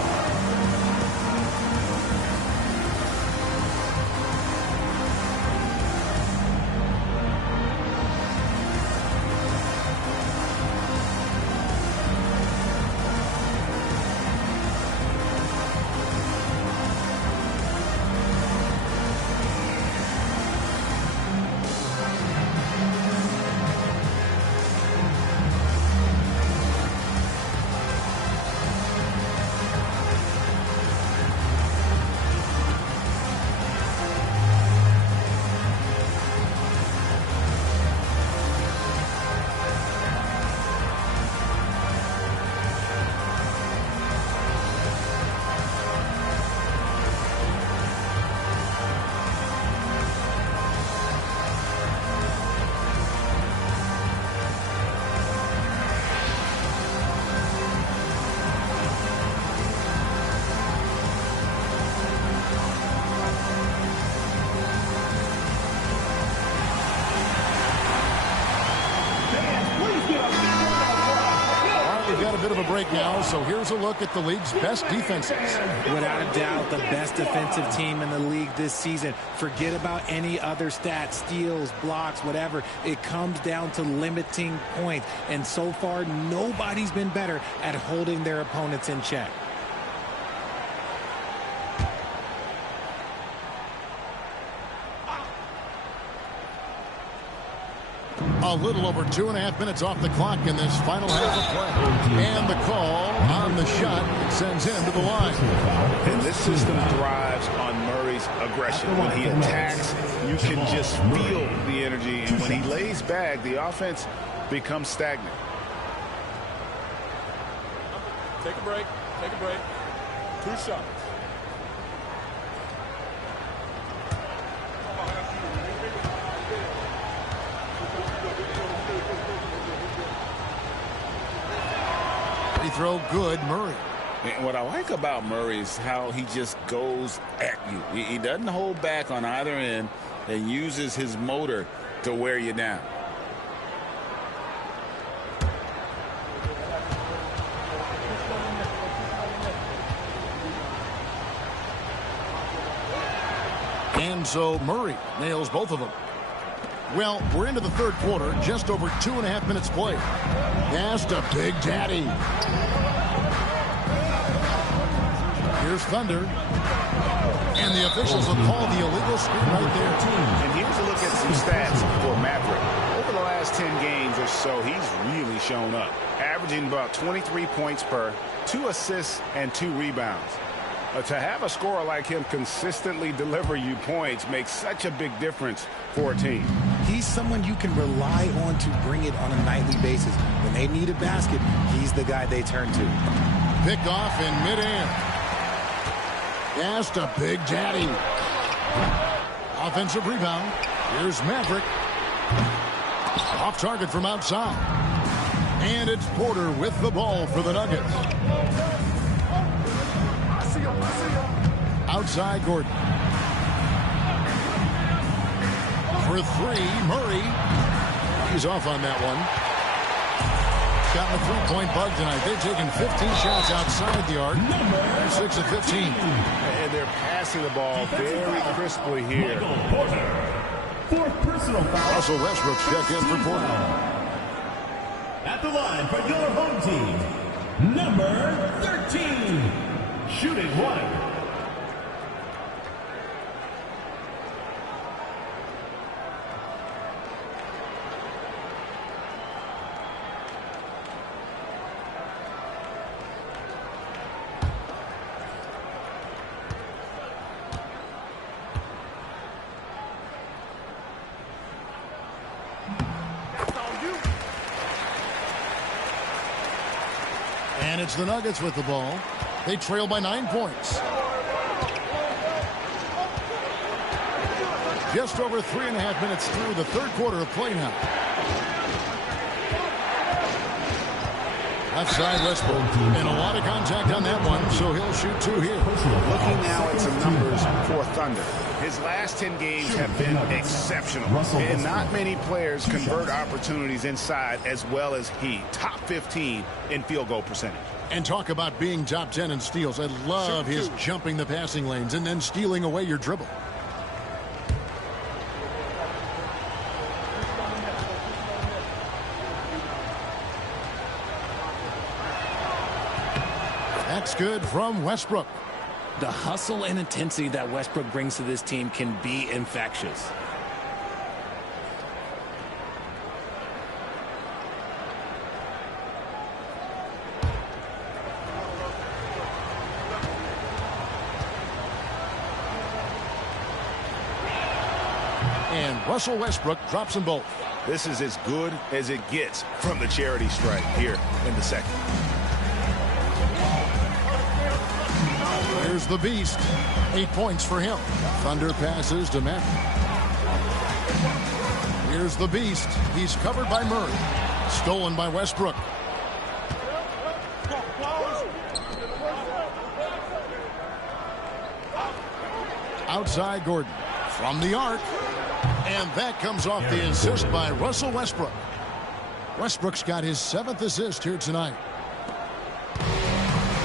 Break now, so here's a look at the league's best defenses. Without a doubt, the best defensive team in the league this season. Forget about any other stats, steals, blocks, whatever. It comes down to limiting points, and so far, nobody's been better at holding their opponents in check. A little over 2.5 minutes off the clock in this final half of play. And the call on the shot sends him to the line. And this system thrives on Murray's aggression. When he attacks, you can just feel the energy. And when he lays back, the offense becomes stagnant. Take a break. Take a break. 2 shots. Throw good, Murray. And what I like about Murray is how he just goes at you. He doesn't hold back on either end and uses his motor to wear you down. and so Murray nails both of them. Well, we're into the third quarter, just over 2.5 minutes played. Pass to Big Daddy. Here's Thunder. And the officials have called the illegal screen right there. And here's a look at some stats for Maverick. Over the last 10 games or so, he's really shown up, averaging about 23 points per, 2 assists, and 2 rebounds. To have a scorer like him consistently deliver you points makes such a big difference for a team. He's someone you can rely on to bring it on a nightly basis. When they need a basket, he's the guy they turn to. Picked off in midair. Pass to Big Daddy. Offensive rebound. Here's Maverick. Off target from outside. And it's Porter with the ball for the Nuggets. Outside Gordon. For 3, Murray. He's off on that one. Got a 3-point bug tonight. They've taken 15 shots outside the arc. 6 of 15. And they're passing the ball very crisply here. For personal foul. Russell Westbrook's check in for Porter. At the line for your home team, number 13. Shooting 1. And it's the Nuggets with the ball. They trail by 9 points. Just over 3.5 minutes through the third quarter of play now. Left side Westbrook. And a lot of contact on that one, so he'll shoot 2 here. Looking now at some numbers for Thunder. His last 10 games have been exceptional. And not many players convert opportunities inside as well as he. Top 15 in field goal percentage. And talk about being top 10 in steals. I love his jumping the passing lanes and then stealing away your dribble. That's good from Westbrook. The hustle and intensity that Westbrook brings to this team can be infectious. And Russell Westbrook drops them both. This is as good as it gets from the charity stripe here in the second. Here's the Beast. 8 points for him. Thunder passes to Maverick. Here's the Beast. He's covered by Murray. Stolen by Westbrook. Outside Gordon. From the arc. And that comes off the assist by Russell Westbrook. Westbrook's got his 7th assist here tonight.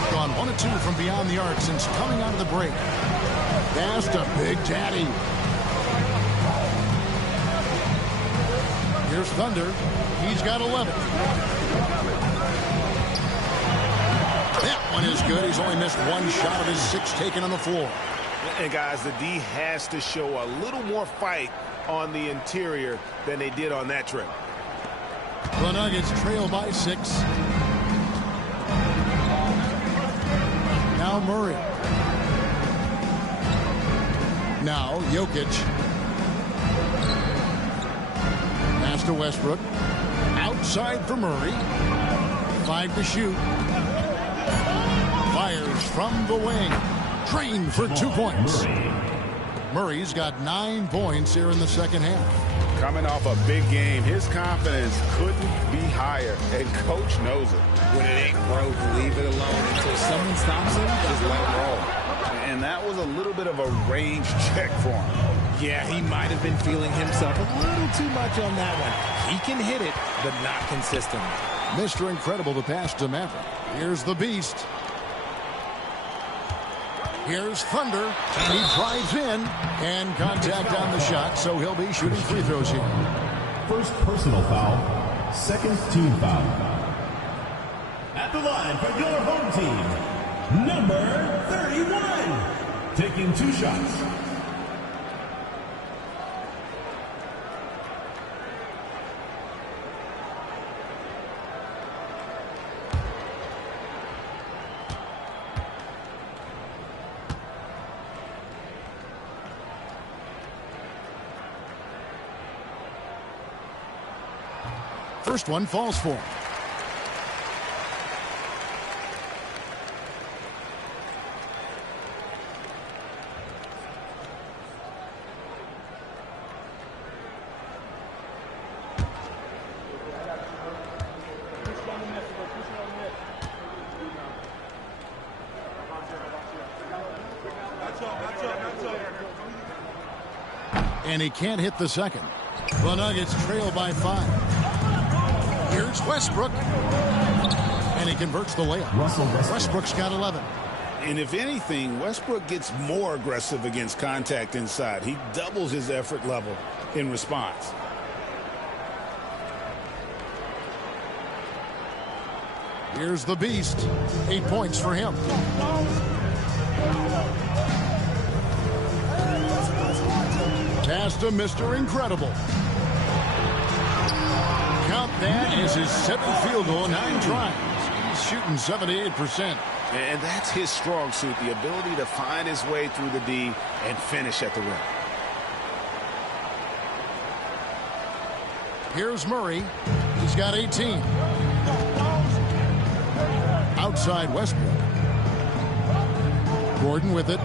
Gone 1 of 2 from beyond the arc since coming out of the break. Pass to Big Daddy. Here's Thunder. He's got 11. That one is good. He's only missed 1 shot of his 6 taken on the floor. And guys, the D has to show a little more fight on the interior than they did on that trip. The Nuggets trail by 6. Now Murray. Now Jokic. Pass to Westbrook. Outside for Murray. 5 to shoot. Fires from the wing. Drained for 2 points. Murray's got 9 points here in the second half. Coming off a big game, his confidence couldn't be higher, and coach knows it. When it ain't broke, leave it alone until someone stops him. Just let it roll. And that was a little bit of a range check for him. Yeah, he might have been feeling himself a little too much on that one. He can hit it, but not consistently. Mr. Incredible to pass to Maverick. Here's the Beast. Here's Thunder, and he drives in, and contact on the shot, so he'll be shooting free throws here. First personal foul, second team foul. At the line for your home team, number 31, taking 2 shots. First one falls for him. And he can't hit the second. The Nuggets trail by 5. Here's Westbrook. And he converts the layup. Westbrook's got 11. And if anything, Westbrook gets more aggressive against contact inside. He doubles his effort level in response. Here's the Beast. 8 points for him. Pass to Mr. Incredible. Count that as his 7th field goal, 9 tries. He's shooting 78%. And that's his strong suit, the ability to find his way through the D and finish at the rim. Here's Murray. He's got 18. Outside Westbrook. Gordon with it.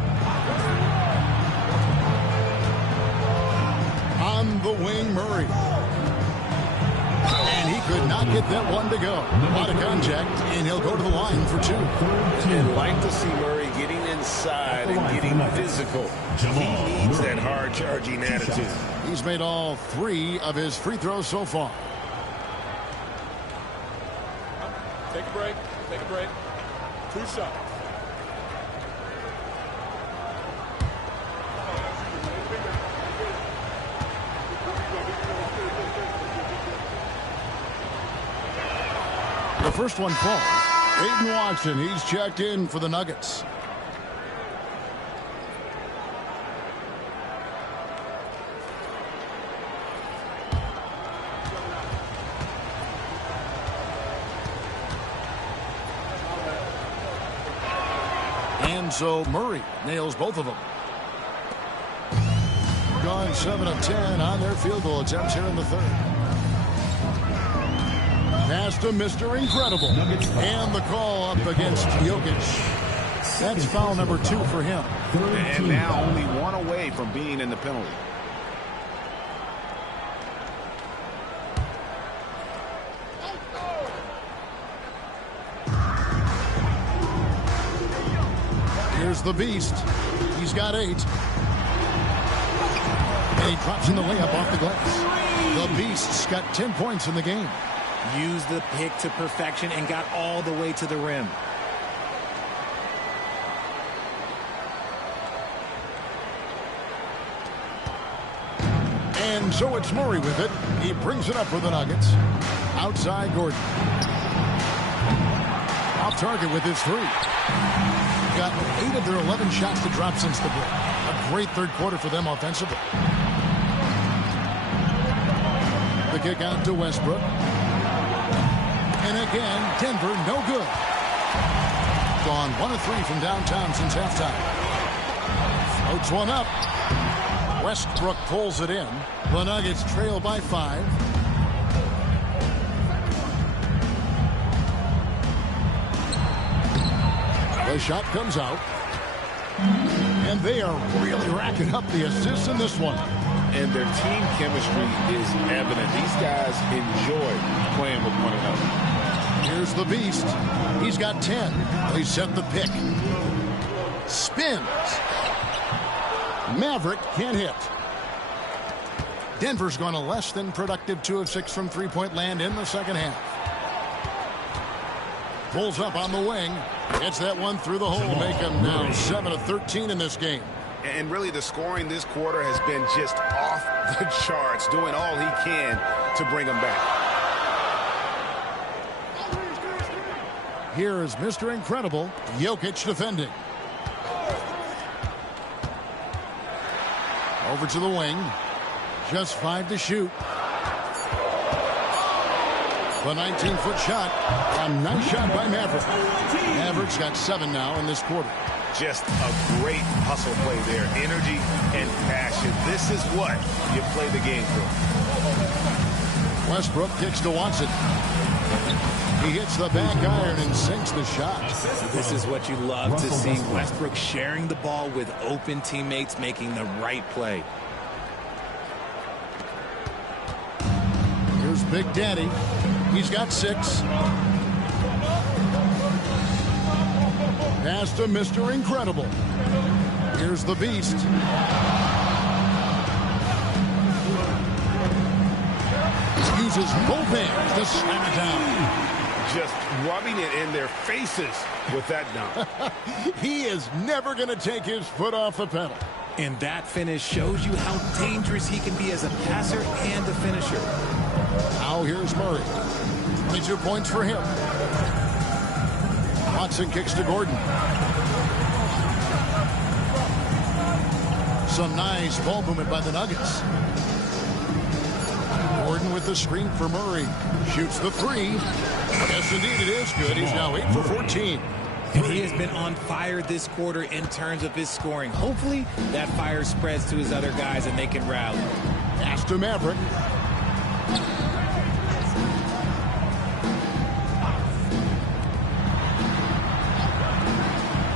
On the wing, Murray. And he could not get that one to go. A lot of contact, and he'll go to the line for 2. And like to see Murray getting inside and getting physical. He needs that hard-charging attitude. He's made all 3 of his free throws so far. Take a break. Take a break. 2 shots. The first one falls. Aiden Watson, he's checked in for the Nuggets. And so Murray nails both of them. Gone 7 of 10 on their field goal attempts here in the third. Pass to Mr. Incredible. And the call up against Jokic. That's foul number 2 for him. And now only 1 away from being in the penalty. Here's the Beast. He's got 8. And he drops in the layup off the glass. The Beast's got 10 points in the game. Used the pick to perfection and got all the way to the rim. And so it's Murray with it. He brings it up for the Nuggets. Outside Gordon. Off target with his 3. Got 8 of their 11 shots to drop since the break. A great third quarter for them offensively. The kick out to Westbrook. And again, Denver no good. Gone 1 of 3 from downtown since halftime. Floats one up. Westbrook pulls it in. The Nuggets trail by 5. The shot comes out. And they are really racking up the assists in this one. And their team chemistry is evident. These guys enjoy playing with one another. Here's the Beast. He's got 10. They set the pick. Spins. Maverick can't hit. Denver's gone a less than productive 2 of 6 from three-point land in the second half. Pulls up on the wing. Gets that one through the hole. Make him now 7 of 13 in this game. And really the scoring this quarter has been just off the charts, doing all he can to bring them back. Here is Mr. Incredible, Jokic defending. Over to the wing. Just 5 to shoot. The 19-foot shot. A nice shot by Maverick. Maverick's got 7 now in this quarter. Just a great hustle play there. Energy and passion. This is what you play the game for. Westbrook kicks to Watson. He hits the back iron and sinks the shot. This is what you love to see. Westbrook sharing the ball with open teammates, making the right play. Here's Big Daddy. He's got 6. Pass to Mr. Incredible. Here's the Beast. Uses both hands to slam it down. Just rubbing it in their faces with that dunk. He is never going to take his foot off the pedal. And that finish shows you how dangerous he can be as a passer and a finisher. Now here's Murray. 22 points for him. Watson kicks to Gordon. Some nice ball movement by the Nuggets. Gordon with the screen for Murray. Shoots the 3. Yes, indeed, it is good. He's now 8 for 14. And he has been on fire this quarter in terms of his scoring. Hopefully, that fire spreads to his other guys and they can rally. Pass to Maverick.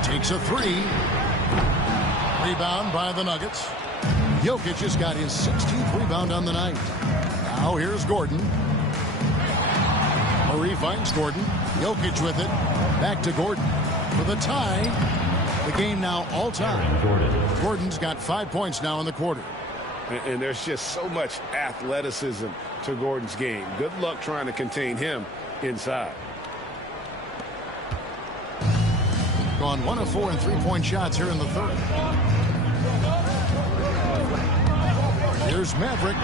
Takes a 3. Rebound by the Nuggets. Jokic has got his 16th rebound on the night. Now here's Gordon. Murray finds Gordon. Jokic with it. Back to Gordon for the tie. The game now all time. Gordon's got 5 points now in the quarter. And there's just so much athleticism to Gordon's game. Good luck trying to contain him inside. Gone 1 of 4 in 3-point shots here in the third. Here's Maverick.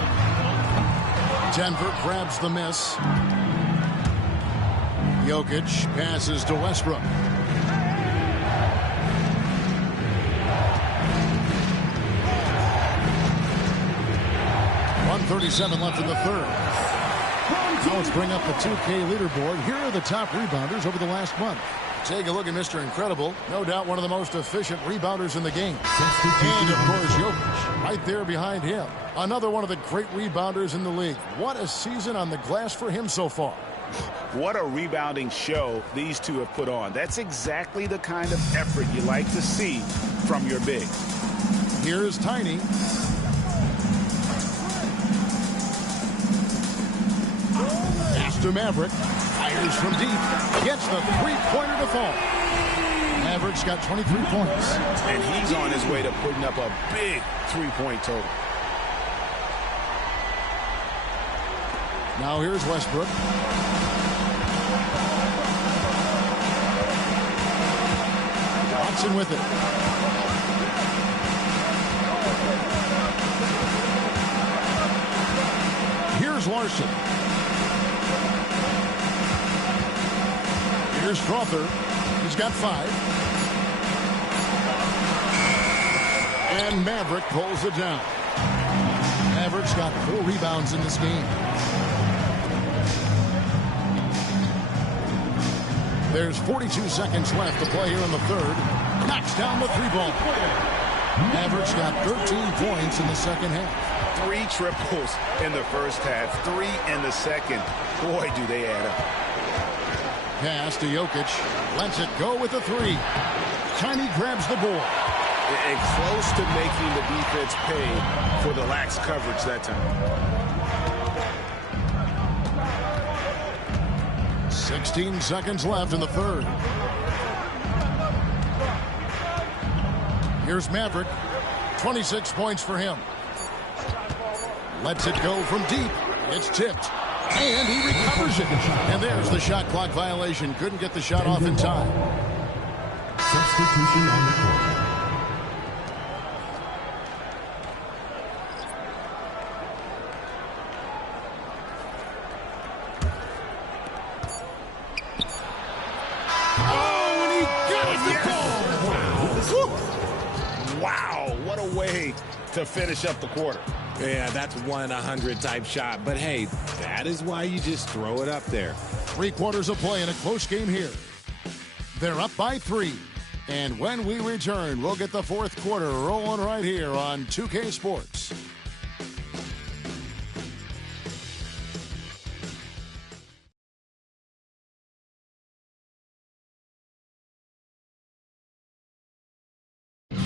Denver grabs the miss. Jokic passes to Westbrook. .137 left in the third. Now let's bring up the 2K leaderboard. Here are the top rebounders over the last month. Take a look at Mr. Incredible. No doubt one of the most efficient rebounders in the game. And, of course, Jokic right there behind him. Another one of the great rebounders in the league. What a season on the glass for him so far. What a rebounding show these two have put on. That's exactly the kind of effort you like to see from your big. Here's Tiny. Pass to Maverick. Fires from deep. Gets the three-pointer to fall. Maverick's got 23 points. And he's on his way to putting up a big three-point total. Now here's Westbrook. Watson with it. Here's Larson. Here's Strother. He's got 5. And Maverick pulls it down. Maverick's got 4 rebounds in this game. There's 42 seconds left to play here in the third. Knocks down the 3-ball. Maverick's got 13 points in the second half. 3 triples in the first half, 3 in the second. Boy, do they add up. Pass to Jokic. Lets it go with the 3. Tiny grabs the board. And close to making the defense pay for the lax coverage that time. 16 seconds left in the third. Here's Maverick. 26 points for him. Lets it go from deep. It's tipped. And he recovers it. And there's the shot clock violation. Couldn't get the shot off in time. Substitution on the court. Wow, what a way to finish up the quarter. Yeah, that's 1 in 100 type shot. But hey, that is why you just throw it up there. 3 quarters of play in a close game here. They're up by 3. And when we return, we'll get the 4th quarter rolling right here on 2K Sports.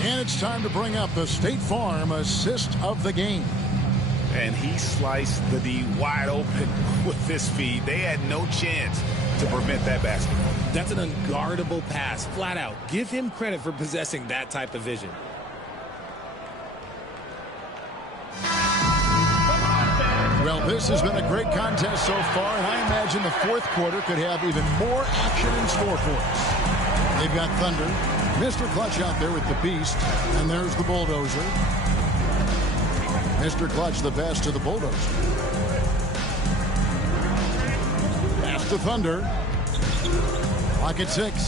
And it's time to bring up the State Farm assist of the game. And he sliced the D wide open with this feed. They had no chance to prevent that basket. That's an unguardable pass, flat out. Give him credit for possessing that type of vision. Well, this has been a great contest so far, and I imagine the 4th quarter could have even more action in store for us. They've got Thunder, Mr. Clutch out there with the Beast, and there's the Bulldozer. Mr. Clutch, the best of the Bulldozer. Pass to Thunder. Clock at 6.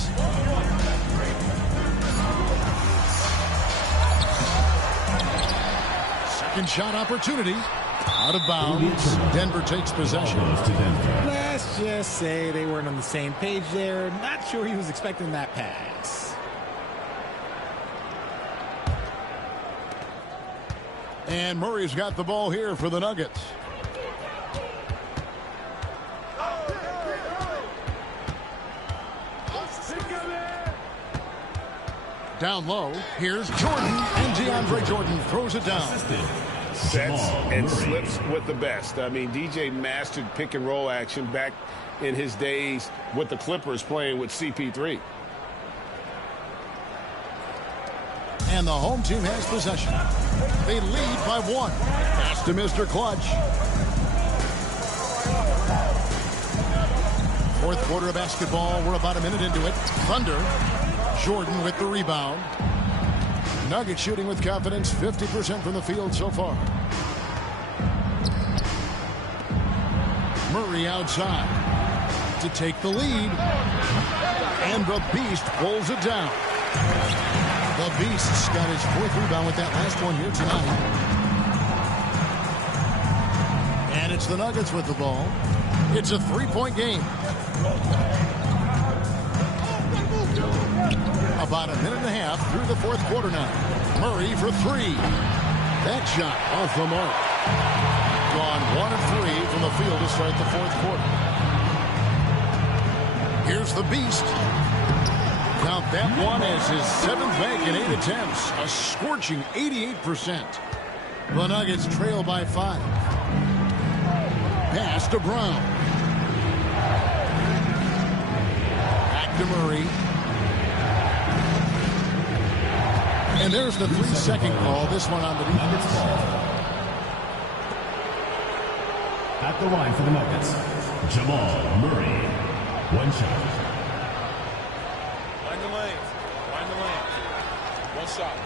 Second shot opportunity. Out of bounds. Denver takes possession. Let's just say they weren't on the same page there. Not sure he was expecting that pass. And Murray's got the ball here for the Nuggets. Down low, here's Jordan, and DeAndre Jordan throws it down. Sets and slips with the best. I mean, DJ mastered pick and roll action back in his days with the Clippers playing with CP3. And the home team has possession. They lead by 1. Pass to Mr. Clutch. 4th quarter of basketball. We're about a minute into it. Thunder. Jordan with the rebound. Nuggets shooting with confidence. 50% from the field so far. Murray outside to take the lead. And the Beast pulls it down. The Beast's got his 4th rebound with that last one here tonight. And it's the Nuggets with the ball. It's a 3-point game. About a minute and a half through the 4th quarter now. Murray for 3. That shot off the mark. Gone 1 of 3 from the field to start the 4th quarter. Here's the Beast. Count that one as his 7th bank in 8 attempts. A scorching 88%. The Nuggets trail by 5. Pass to Brown. Back to Murray. And there's the 3-second call. This one on the defense. At the line for the Nuggets, Jamal Murray. 1 shot. Find the lanes. Find the lanes. 1 shot.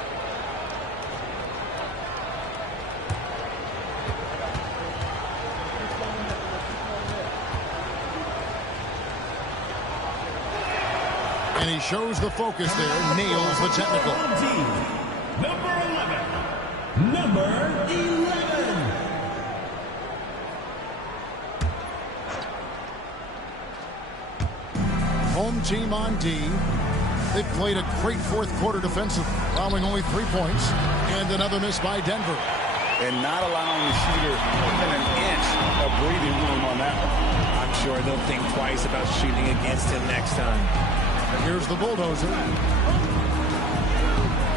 And he shows the focus there, nails the technical. Number 11. Number 11. Home team on D. They've played a great 4th quarter defensively, allowing only 3 points. And another miss by Denver. And not allowing the shooter even an inch of breathing room on that one. I'm sure they'll think twice about shooting against him next time. Here's the Bulldozer.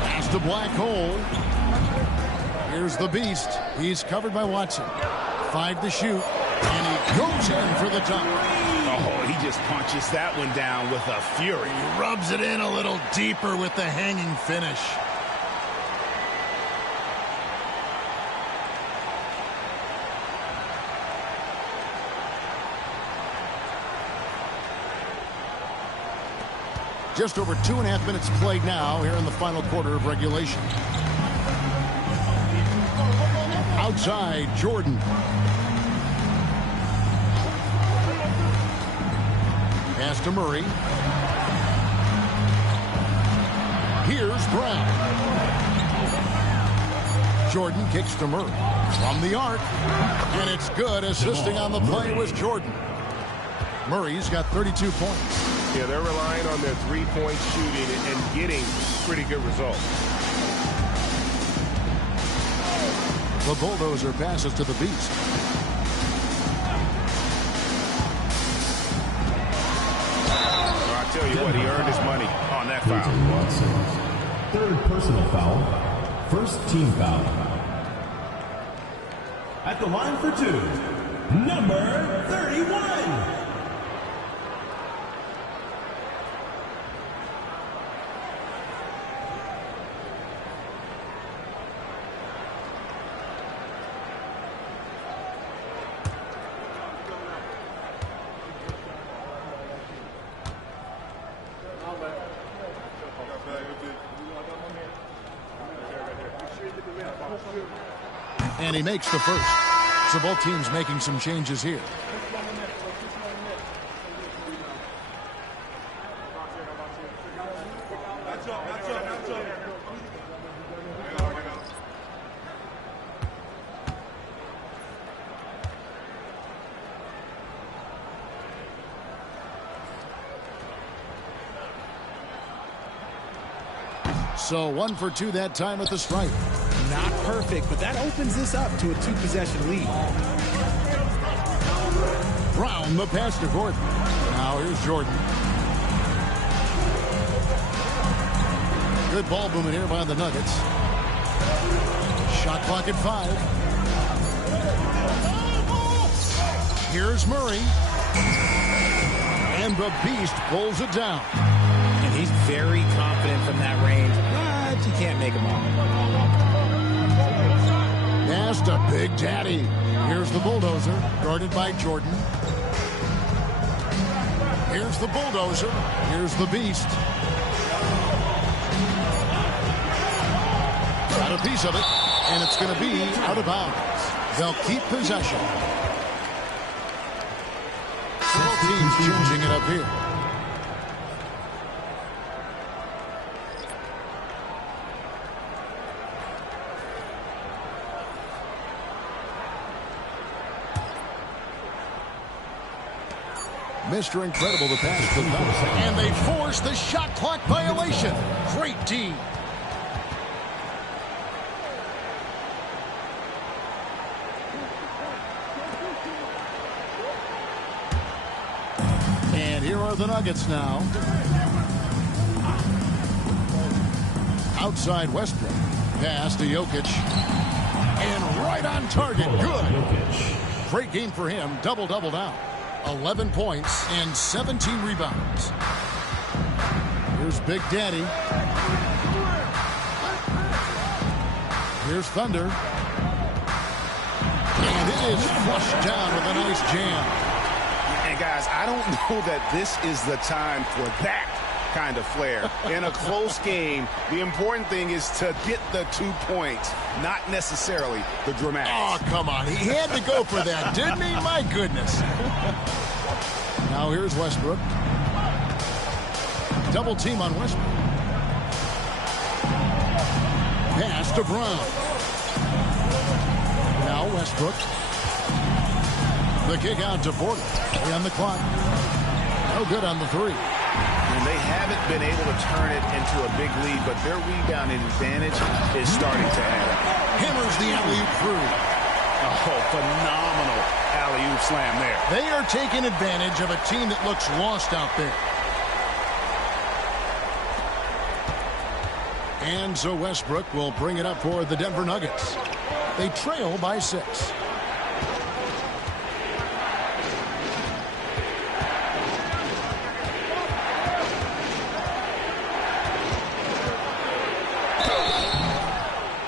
Pass to Black Hole. Here's the Beast. He's covered by Watson. 5 to shoot. And he goes in for the dunk. Oh, he just punches that one down with a fury. He rubs it in a little deeper with the hanging finish. Just over 2.5 minutes played now here in the final quarter of regulation. Outside, Jordan. Pass to Murray. Here's Brown. Jordan kicks to Murray. From the arc. And it's good. Assisting on the play was Jordan. Murray's got 32 points. Yeah, they're relying on their three-point shooting and getting pretty good results. The bulldozer passes to the Beast. Well, I tell you what, he earned his money on that foul. Third personal foul. First team foul. At the line for two, number 31. And he makes the first. So both teams making some changes here. So 1 for 2 that time at the stripe. Not perfect, but that opens this up to a 2-possession lead. Brown, the pass to Gordon. Now here's Jordan. Good ball movement here by the Nuggets. Shot clock at 5. Here's Murray. And the Beast pulls it down. And he's very confident from that range, but you can't make him all. Pass to Big Daddy. Here's the bulldozer, guarded by Jordan. Here's the bulldozer. Here's the Beast. Got a piece of it, and it's going to be out of bounds. They'll keep possession. Both teams changing it up here. Mr. Incredible, the pass to Nuggets. And they force the shot clock violation. Great D. And here are the Nuggets now. Outside Westbrook. Pass to Jokic. And right on target. Good. Great game for him. Double-double now. 11 points and 17 rebounds. Here's Big Daddy. Here's Thunder. And it is flushed down with a nice jam. And guys, I don't know that this is the time for that kind of flair. In a close game, the important thing is to get the 2 points, not necessarily the dramatics. Oh, come on. He had to go for that, didn't he? My goodness. Now here's Westbrook. Double team on Westbrook. Pass to Brown. Now Westbrook. The kick out to Porter. 3 on the clock. No good on the 3. And they haven't been able to turn it into a big lead, but their rebounding advantage is starting to add up. Hammers the alley-oop through. Oh, phenomenal alley-oop slam there. They are taking advantage of a team that looks lost out there. And so Westbrook will bring it up for the Denver Nuggets. They trail by 6.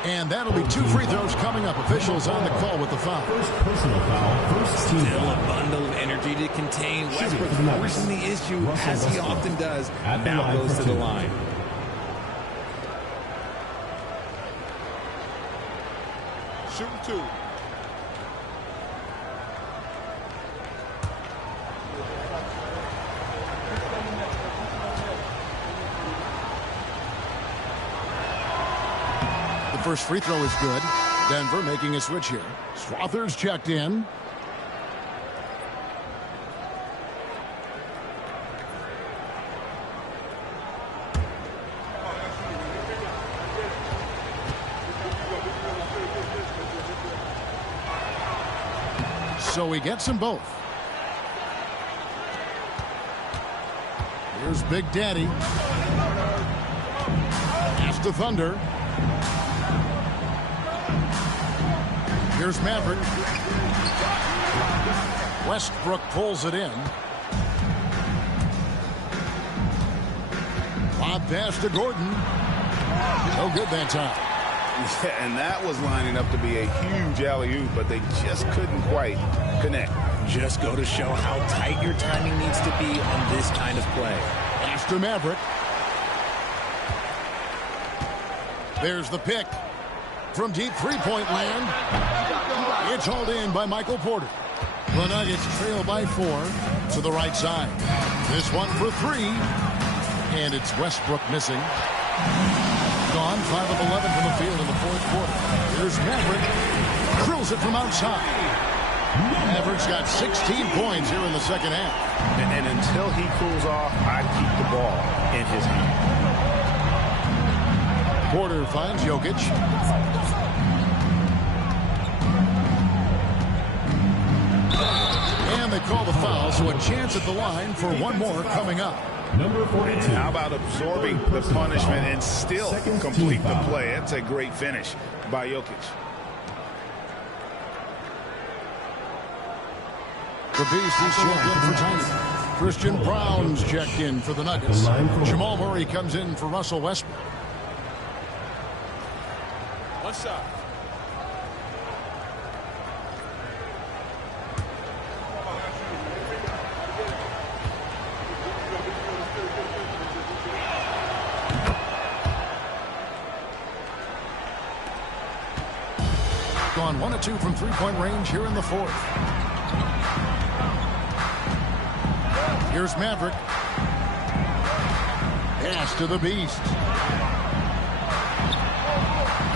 And that'll be 2 free throws coming up. Officials on the call with the foul. First personal foul, first team Still foul. a bundle of energy to contain. Westbrook forcing the issue, as he often does. Now goes to the line. Shooting 2. The first free throw is good. Denver making a switch here. Swather's checked in. So he gets them both. Here's Big Daddy. Pass to Thunder. Here's Maverick. Westbrook pulls it in. Lob pass to Gordon. No good that time. Yeah, and that was lining up to be a huge alley-oop, but they just couldn't quite connect. Just go to show how tight your timing needs to be on this kind of play. Pass to Maverick. There's the pick. From deep three-point land. It's hauled in by Michael Porter. The Nuggets trail by 4 to the right side. This one for 3. And it's Westbrook missing. Gone 5 of 11 from the field in the fourth quarter. Here's Maverick. Drills it from outside. Maverick's got 16 points here in the second half. And until he cools off, I'd keep the ball in his hand. Porter finds Jokic. And they call the foul, so a chance at the line for one more coming up. Number 42. How about absorbing the punishment and still complete the play? That's a great finish by Jokic. The Beast is checked in for Tiny. Christian Brown's checked in for the Nuggets. Jamal Murray comes in for Russell Westbrook. One shot. Gone 1 of 2 from three-point range here in the fourth. Here's Maverick. Pass to the Beast.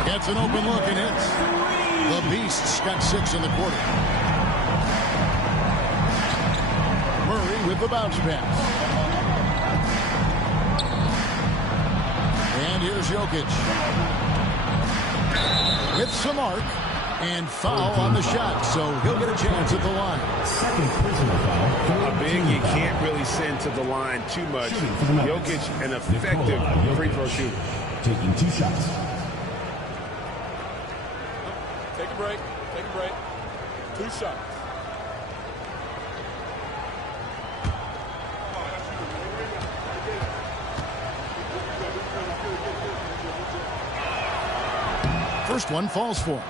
Gets an open look and hits. The Beast's got 6 in the quarter. Murray with the bounce pass. And here's Jokic. Hits the mark. And foul on the shot, so he'll get a chance at the line. Second personal foul. A big you can't really send to the line too much. Jokic, an effective free throw shooter. Taking 2 shots. Take a break. Take a break. 2 shots. First one falls for him.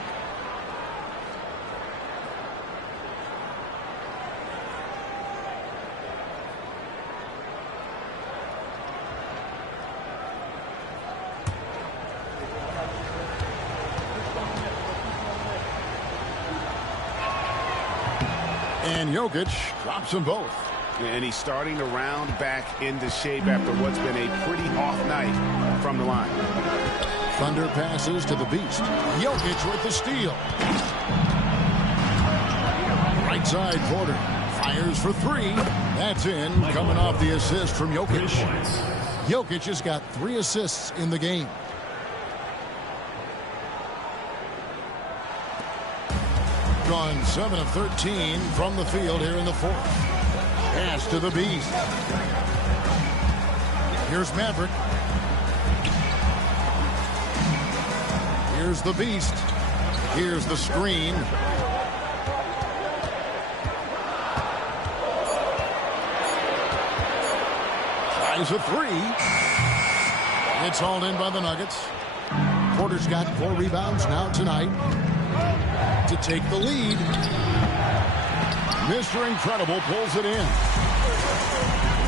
And Jokic drops them both. And he's starting to round back into shape after what's been a pretty off night from the line. Thunder passes to the Beast. Jokic with the steal. Right side Porter. Fires for 3. That's in. Coming off the assist from Jokic. Jokic has got 3 assists in the game. Gone 7 of 13 from the field here in the fourth. Pass to the Beast. Here's Maverick. Here's the Beast. Here's the screen. Tries a 3. It's hauled in by the Nuggets. Porter's got 4 rebounds now tonight to take the lead. Mr. Incredible pulls it in.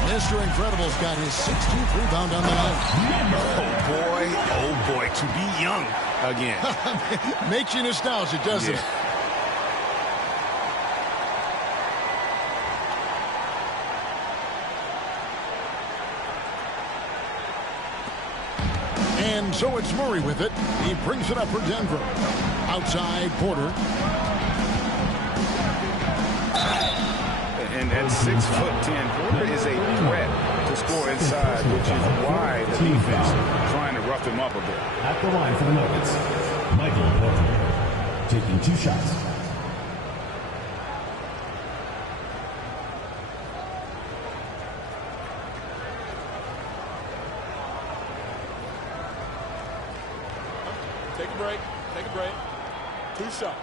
Mr. Incredible's got his 16th rebound on the night. Oh boy, to be young again. Makes you nostalgic, doesn't it? And so it's Murray with it. He brings it up for Denver. Outside, Porter. And at 6'10", Porter is a threat to score inside, which is why the defense is trying to rough him up a bit. At the line for the Nuggets, Michael Porter, taking 2 shots. Take a break. Take a break. 2 shots.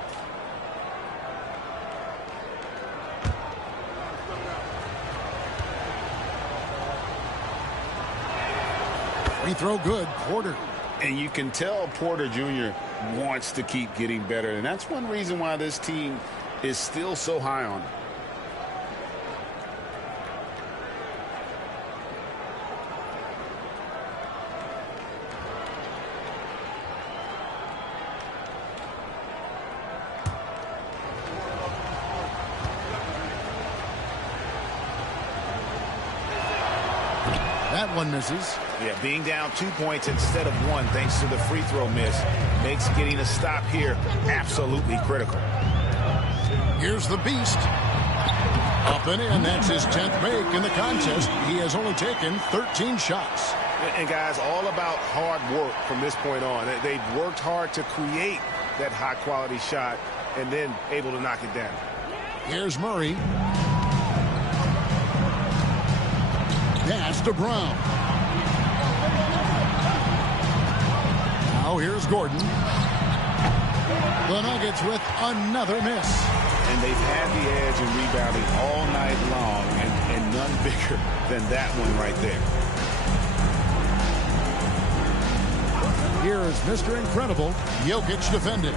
Free throw good, Porter. And you can tell Porter Jr. wants to keep getting better. And that's one reason why this team is still so high on him. That one misses. Yeah, being down 2 points instead of 1 thanks to the free throw miss makes getting a stop here absolutely critical. Here's the Beast. Up and in. That's his 10th make in the contest. He has only taken 13 shots. And guys, all about hard work from this point on. They've worked hard to create that high-quality shot and then able to knock it down. Here's Murray. Pass to Brown. Now here's Gordon. The Nuggets with another miss. And they've had the edge in rebounding all night long, and none bigger than that one right there. Here's Mr. Incredible, Jokic defending.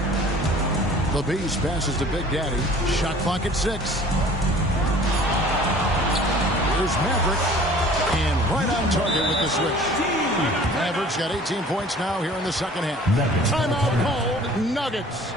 The Beast passes to Big Daddy. Shot clock at 6. Here's Maverick. And right on target with the switch. Maverick's got 18 points now here in the second half. Timeout called, Nuggets.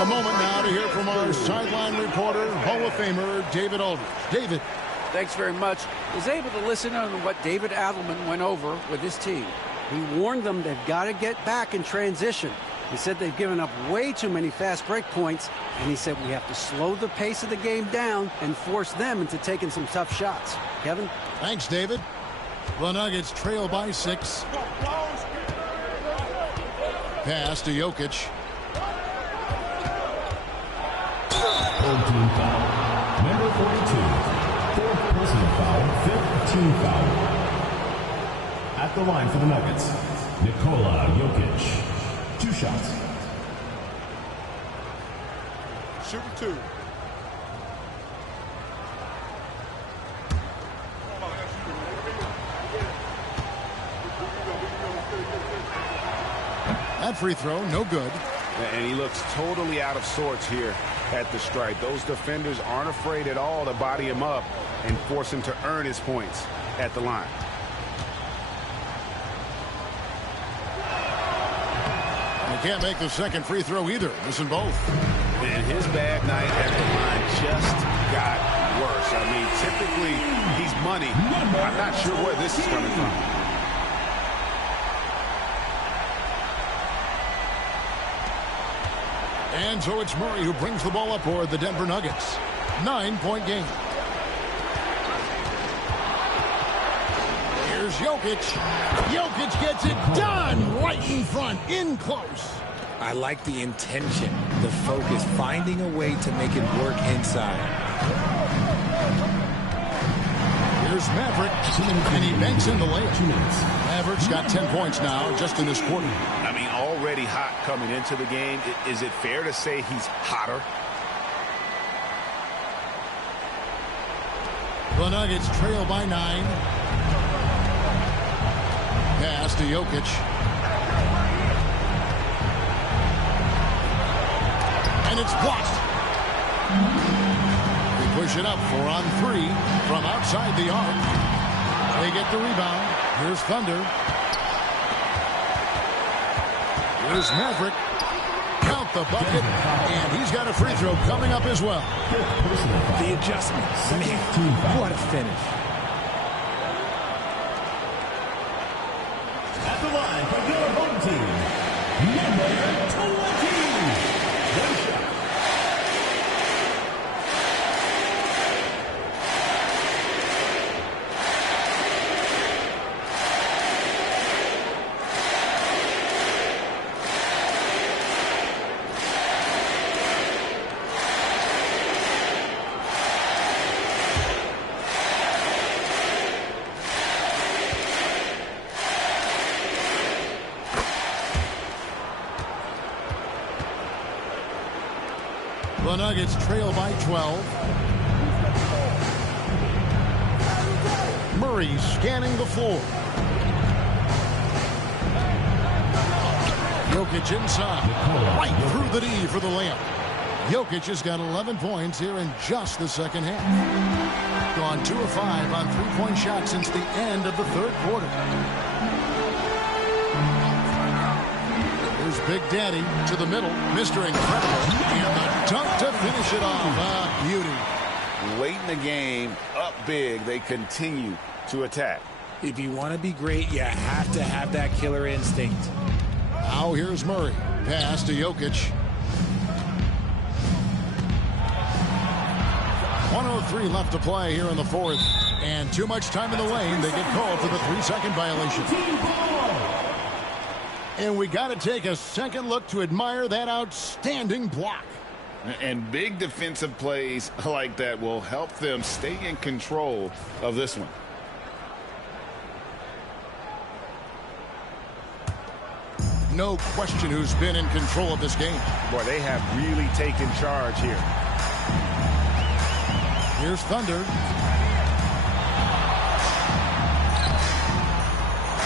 A moment now to hear from our sideline reporter, Hall of Famer David Aldridge. David. Thanks very much. I was able to listen on what David Adelman went over with his team. He warned them they've got to get back in transition. He said they've given up way too many fast break points, and he said we have to slow the pace of the game down and force them into taking some tough shots. Kevin? Thanks, David. The Nuggets trail by 6. Pass to Jokic. Third team foul. Number 42. Fourth personal foul. 5th team foul. At the line for the Nuggets, Nikola Jokic. 2 shots. Shoot 2. That free throw, no good. And he looks totally out of sorts here at the stripe. Those defenders aren't afraid at all to body him up and force him to earn his points at the line. He can't make the second free throw either. Missing both. And his bad night at the line just got worse. I mean, typically he's money. I'm not sure where this is coming from. And so it's Murray who brings the ball up for the Denver Nuggets. 9-point game. Here's Jokic. Jokic gets it done right in front, in close. I like the intention, the focus, finding a way to make it work inside. Here's Maverick, and he banks in the layup. Maverick's got 10 points now just in this quarter. I mean, already hot coming into the game. Is it fair to say he's hotter? The Nuggets trail by 9. Pass to Jokic. And it's blocked. They push it up 4 on 3 from outside the arc. They get the rebound. Here's Thunder. Here's Maverick. Count the bucket. And he's got a free throw coming up as well. The adjustments. Man, what a finish. At the line for your home team, number 20. One shot. The Nuggets trail by 12. Murray scanning the floor. Jokic inside. Right through the D for the layup. Jokic has got 11 points here in just the second half. Gone 2 of 5 on three-point shots since the end of the third quarter. Here's Big Daddy to the middle. Mr. Incredible. And the dunk to finish it off. Beauty. Late in the game, up big, they continue to attack. If you want to be great, you have to have that killer instinct. Now here's Murray. Pass to Jokic. 1:03 left to play here in the fourth. And too much time in the lane. They get called for the 3-second violation. And we got to take a second look to admire that outstanding block. And big defensive plays like that will help them stay in control of this one. No question who's been in control of this game. Boy, they have really taken charge here. Here's Thunder.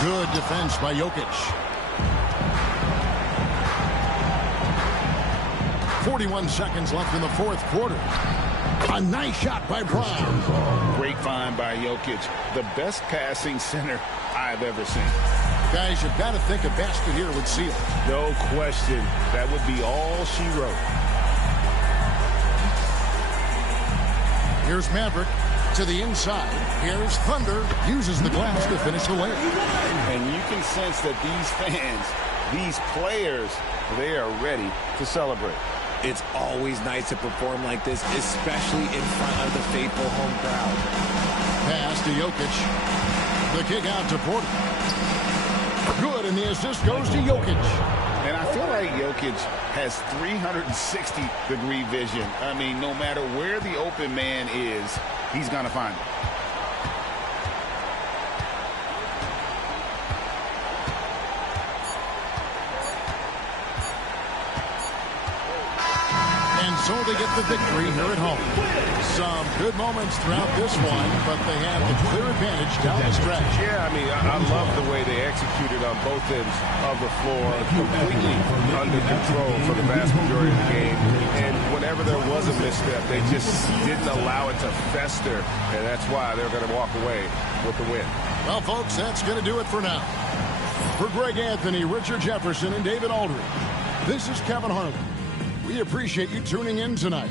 Good defense by Jokic. 41 seconds left in the fourth quarter. A nice shot by Brown. Great find by Jokic. The best passing center I've ever seen. Guys, you've got to think a basket here would seal. No question. That would be all she wrote. Here's Maverick to the inside. Here's Thunder. Uses the glass to finish the layup. And you can sense that these fans, these players, they are ready to celebrate. It's always nice to perform like this, especially in front of the faithful home crowd. Pass to Jokic. The kick out to Porter. Good, and the assist goes to Jokic. And I feel like Jokic has 360-degree vision. I mean, no matter where the open man is, he's going to find it. so they get the victory here at home. Some good moments throughout this one, but they have the clear advantage down the stretch. Yeah, I mean, I love the way they executed on both ends of the floor, completely under control for the vast majority of the game. And whenever there was a misstep, they just didn't allow it to fester, and that's why they're going to walk away with the win. Well, folks, that's going to do it for now. For Greg Anthony, Richard Jefferson, and David Aldridge, this is Kevin Harlan. We appreciate you tuning in tonight.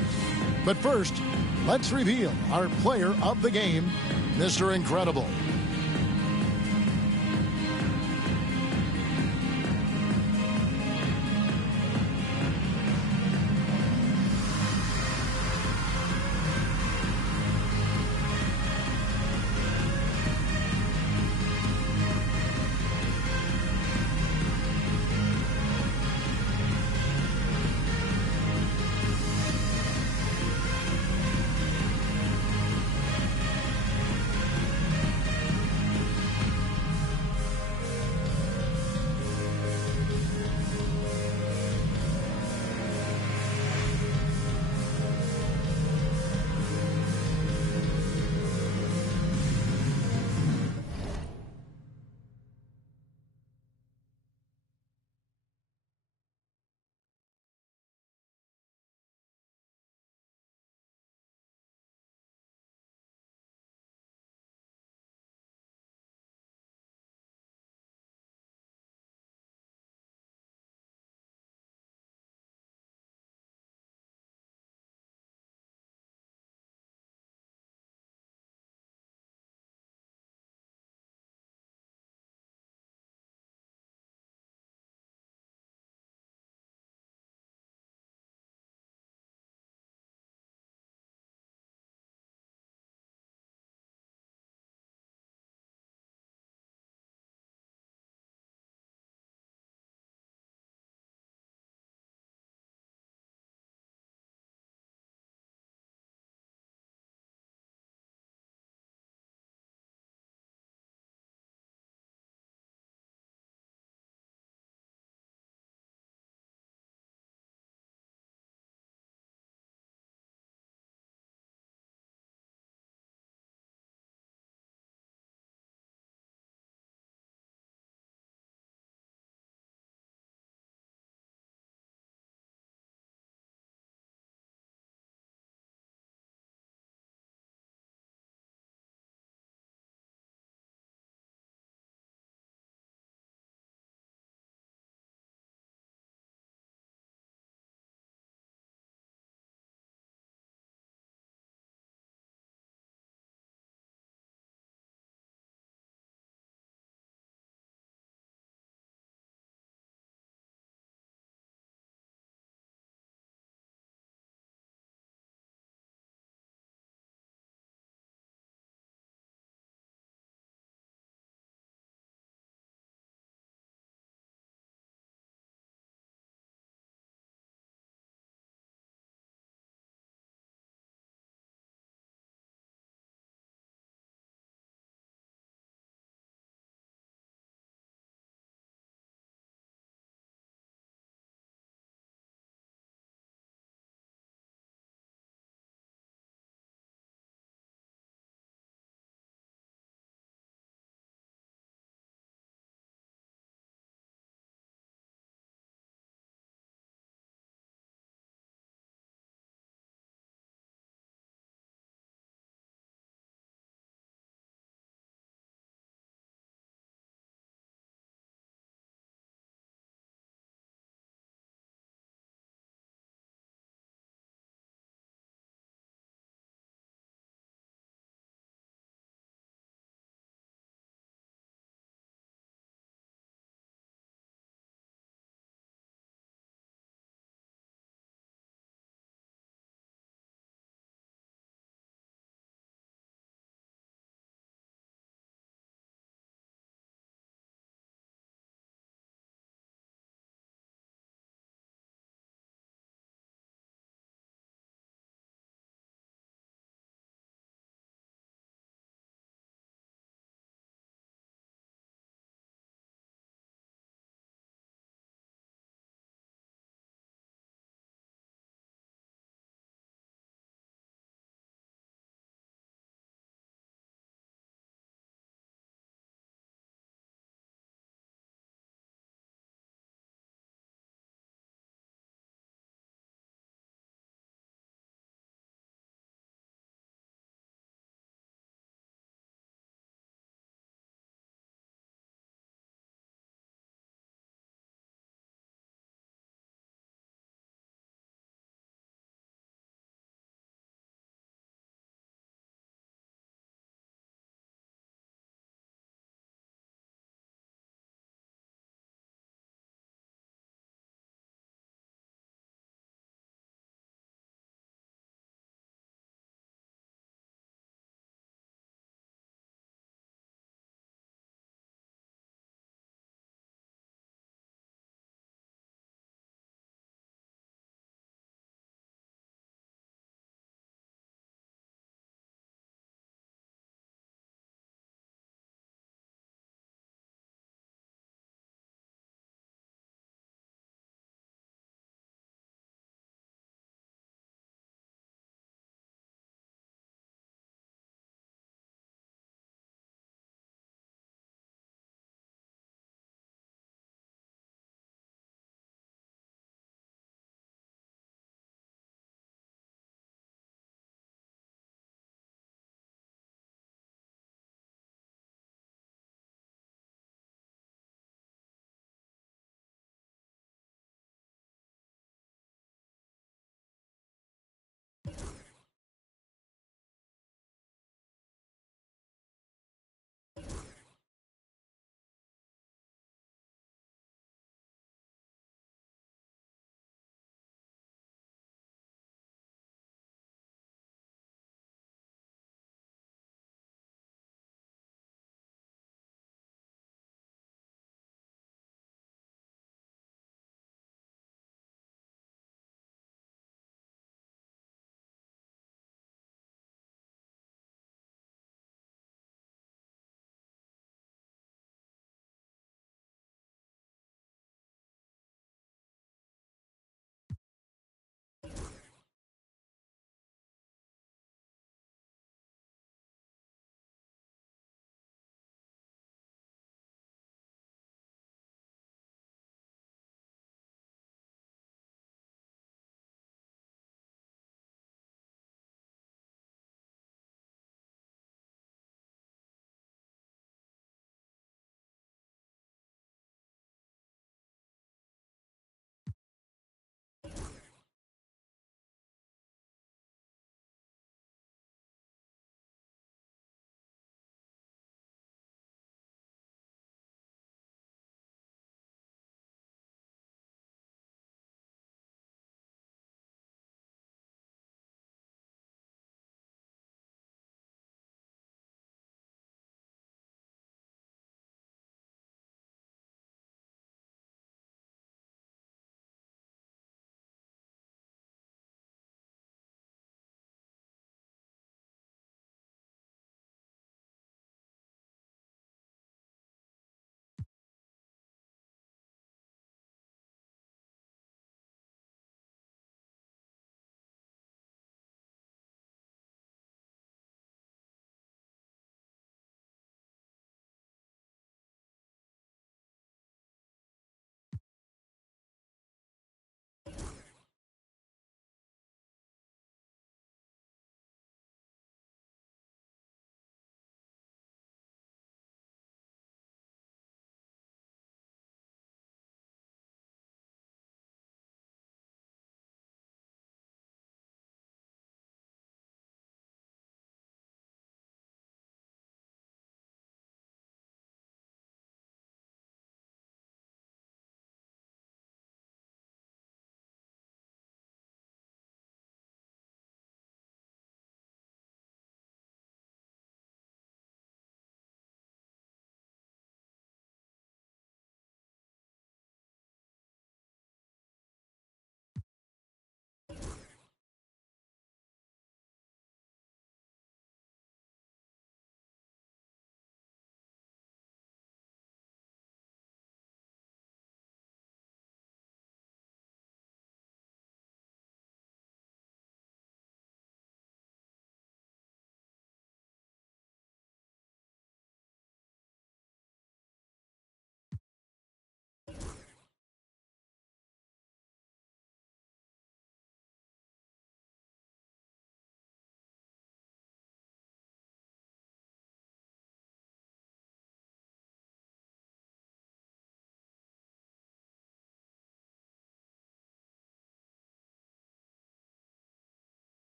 But first, let's reveal our player of the game, Mr. Incredible.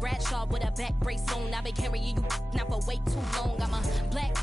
Bradshaw with a back brace on. I've been carrying you now for way too long. I'm a black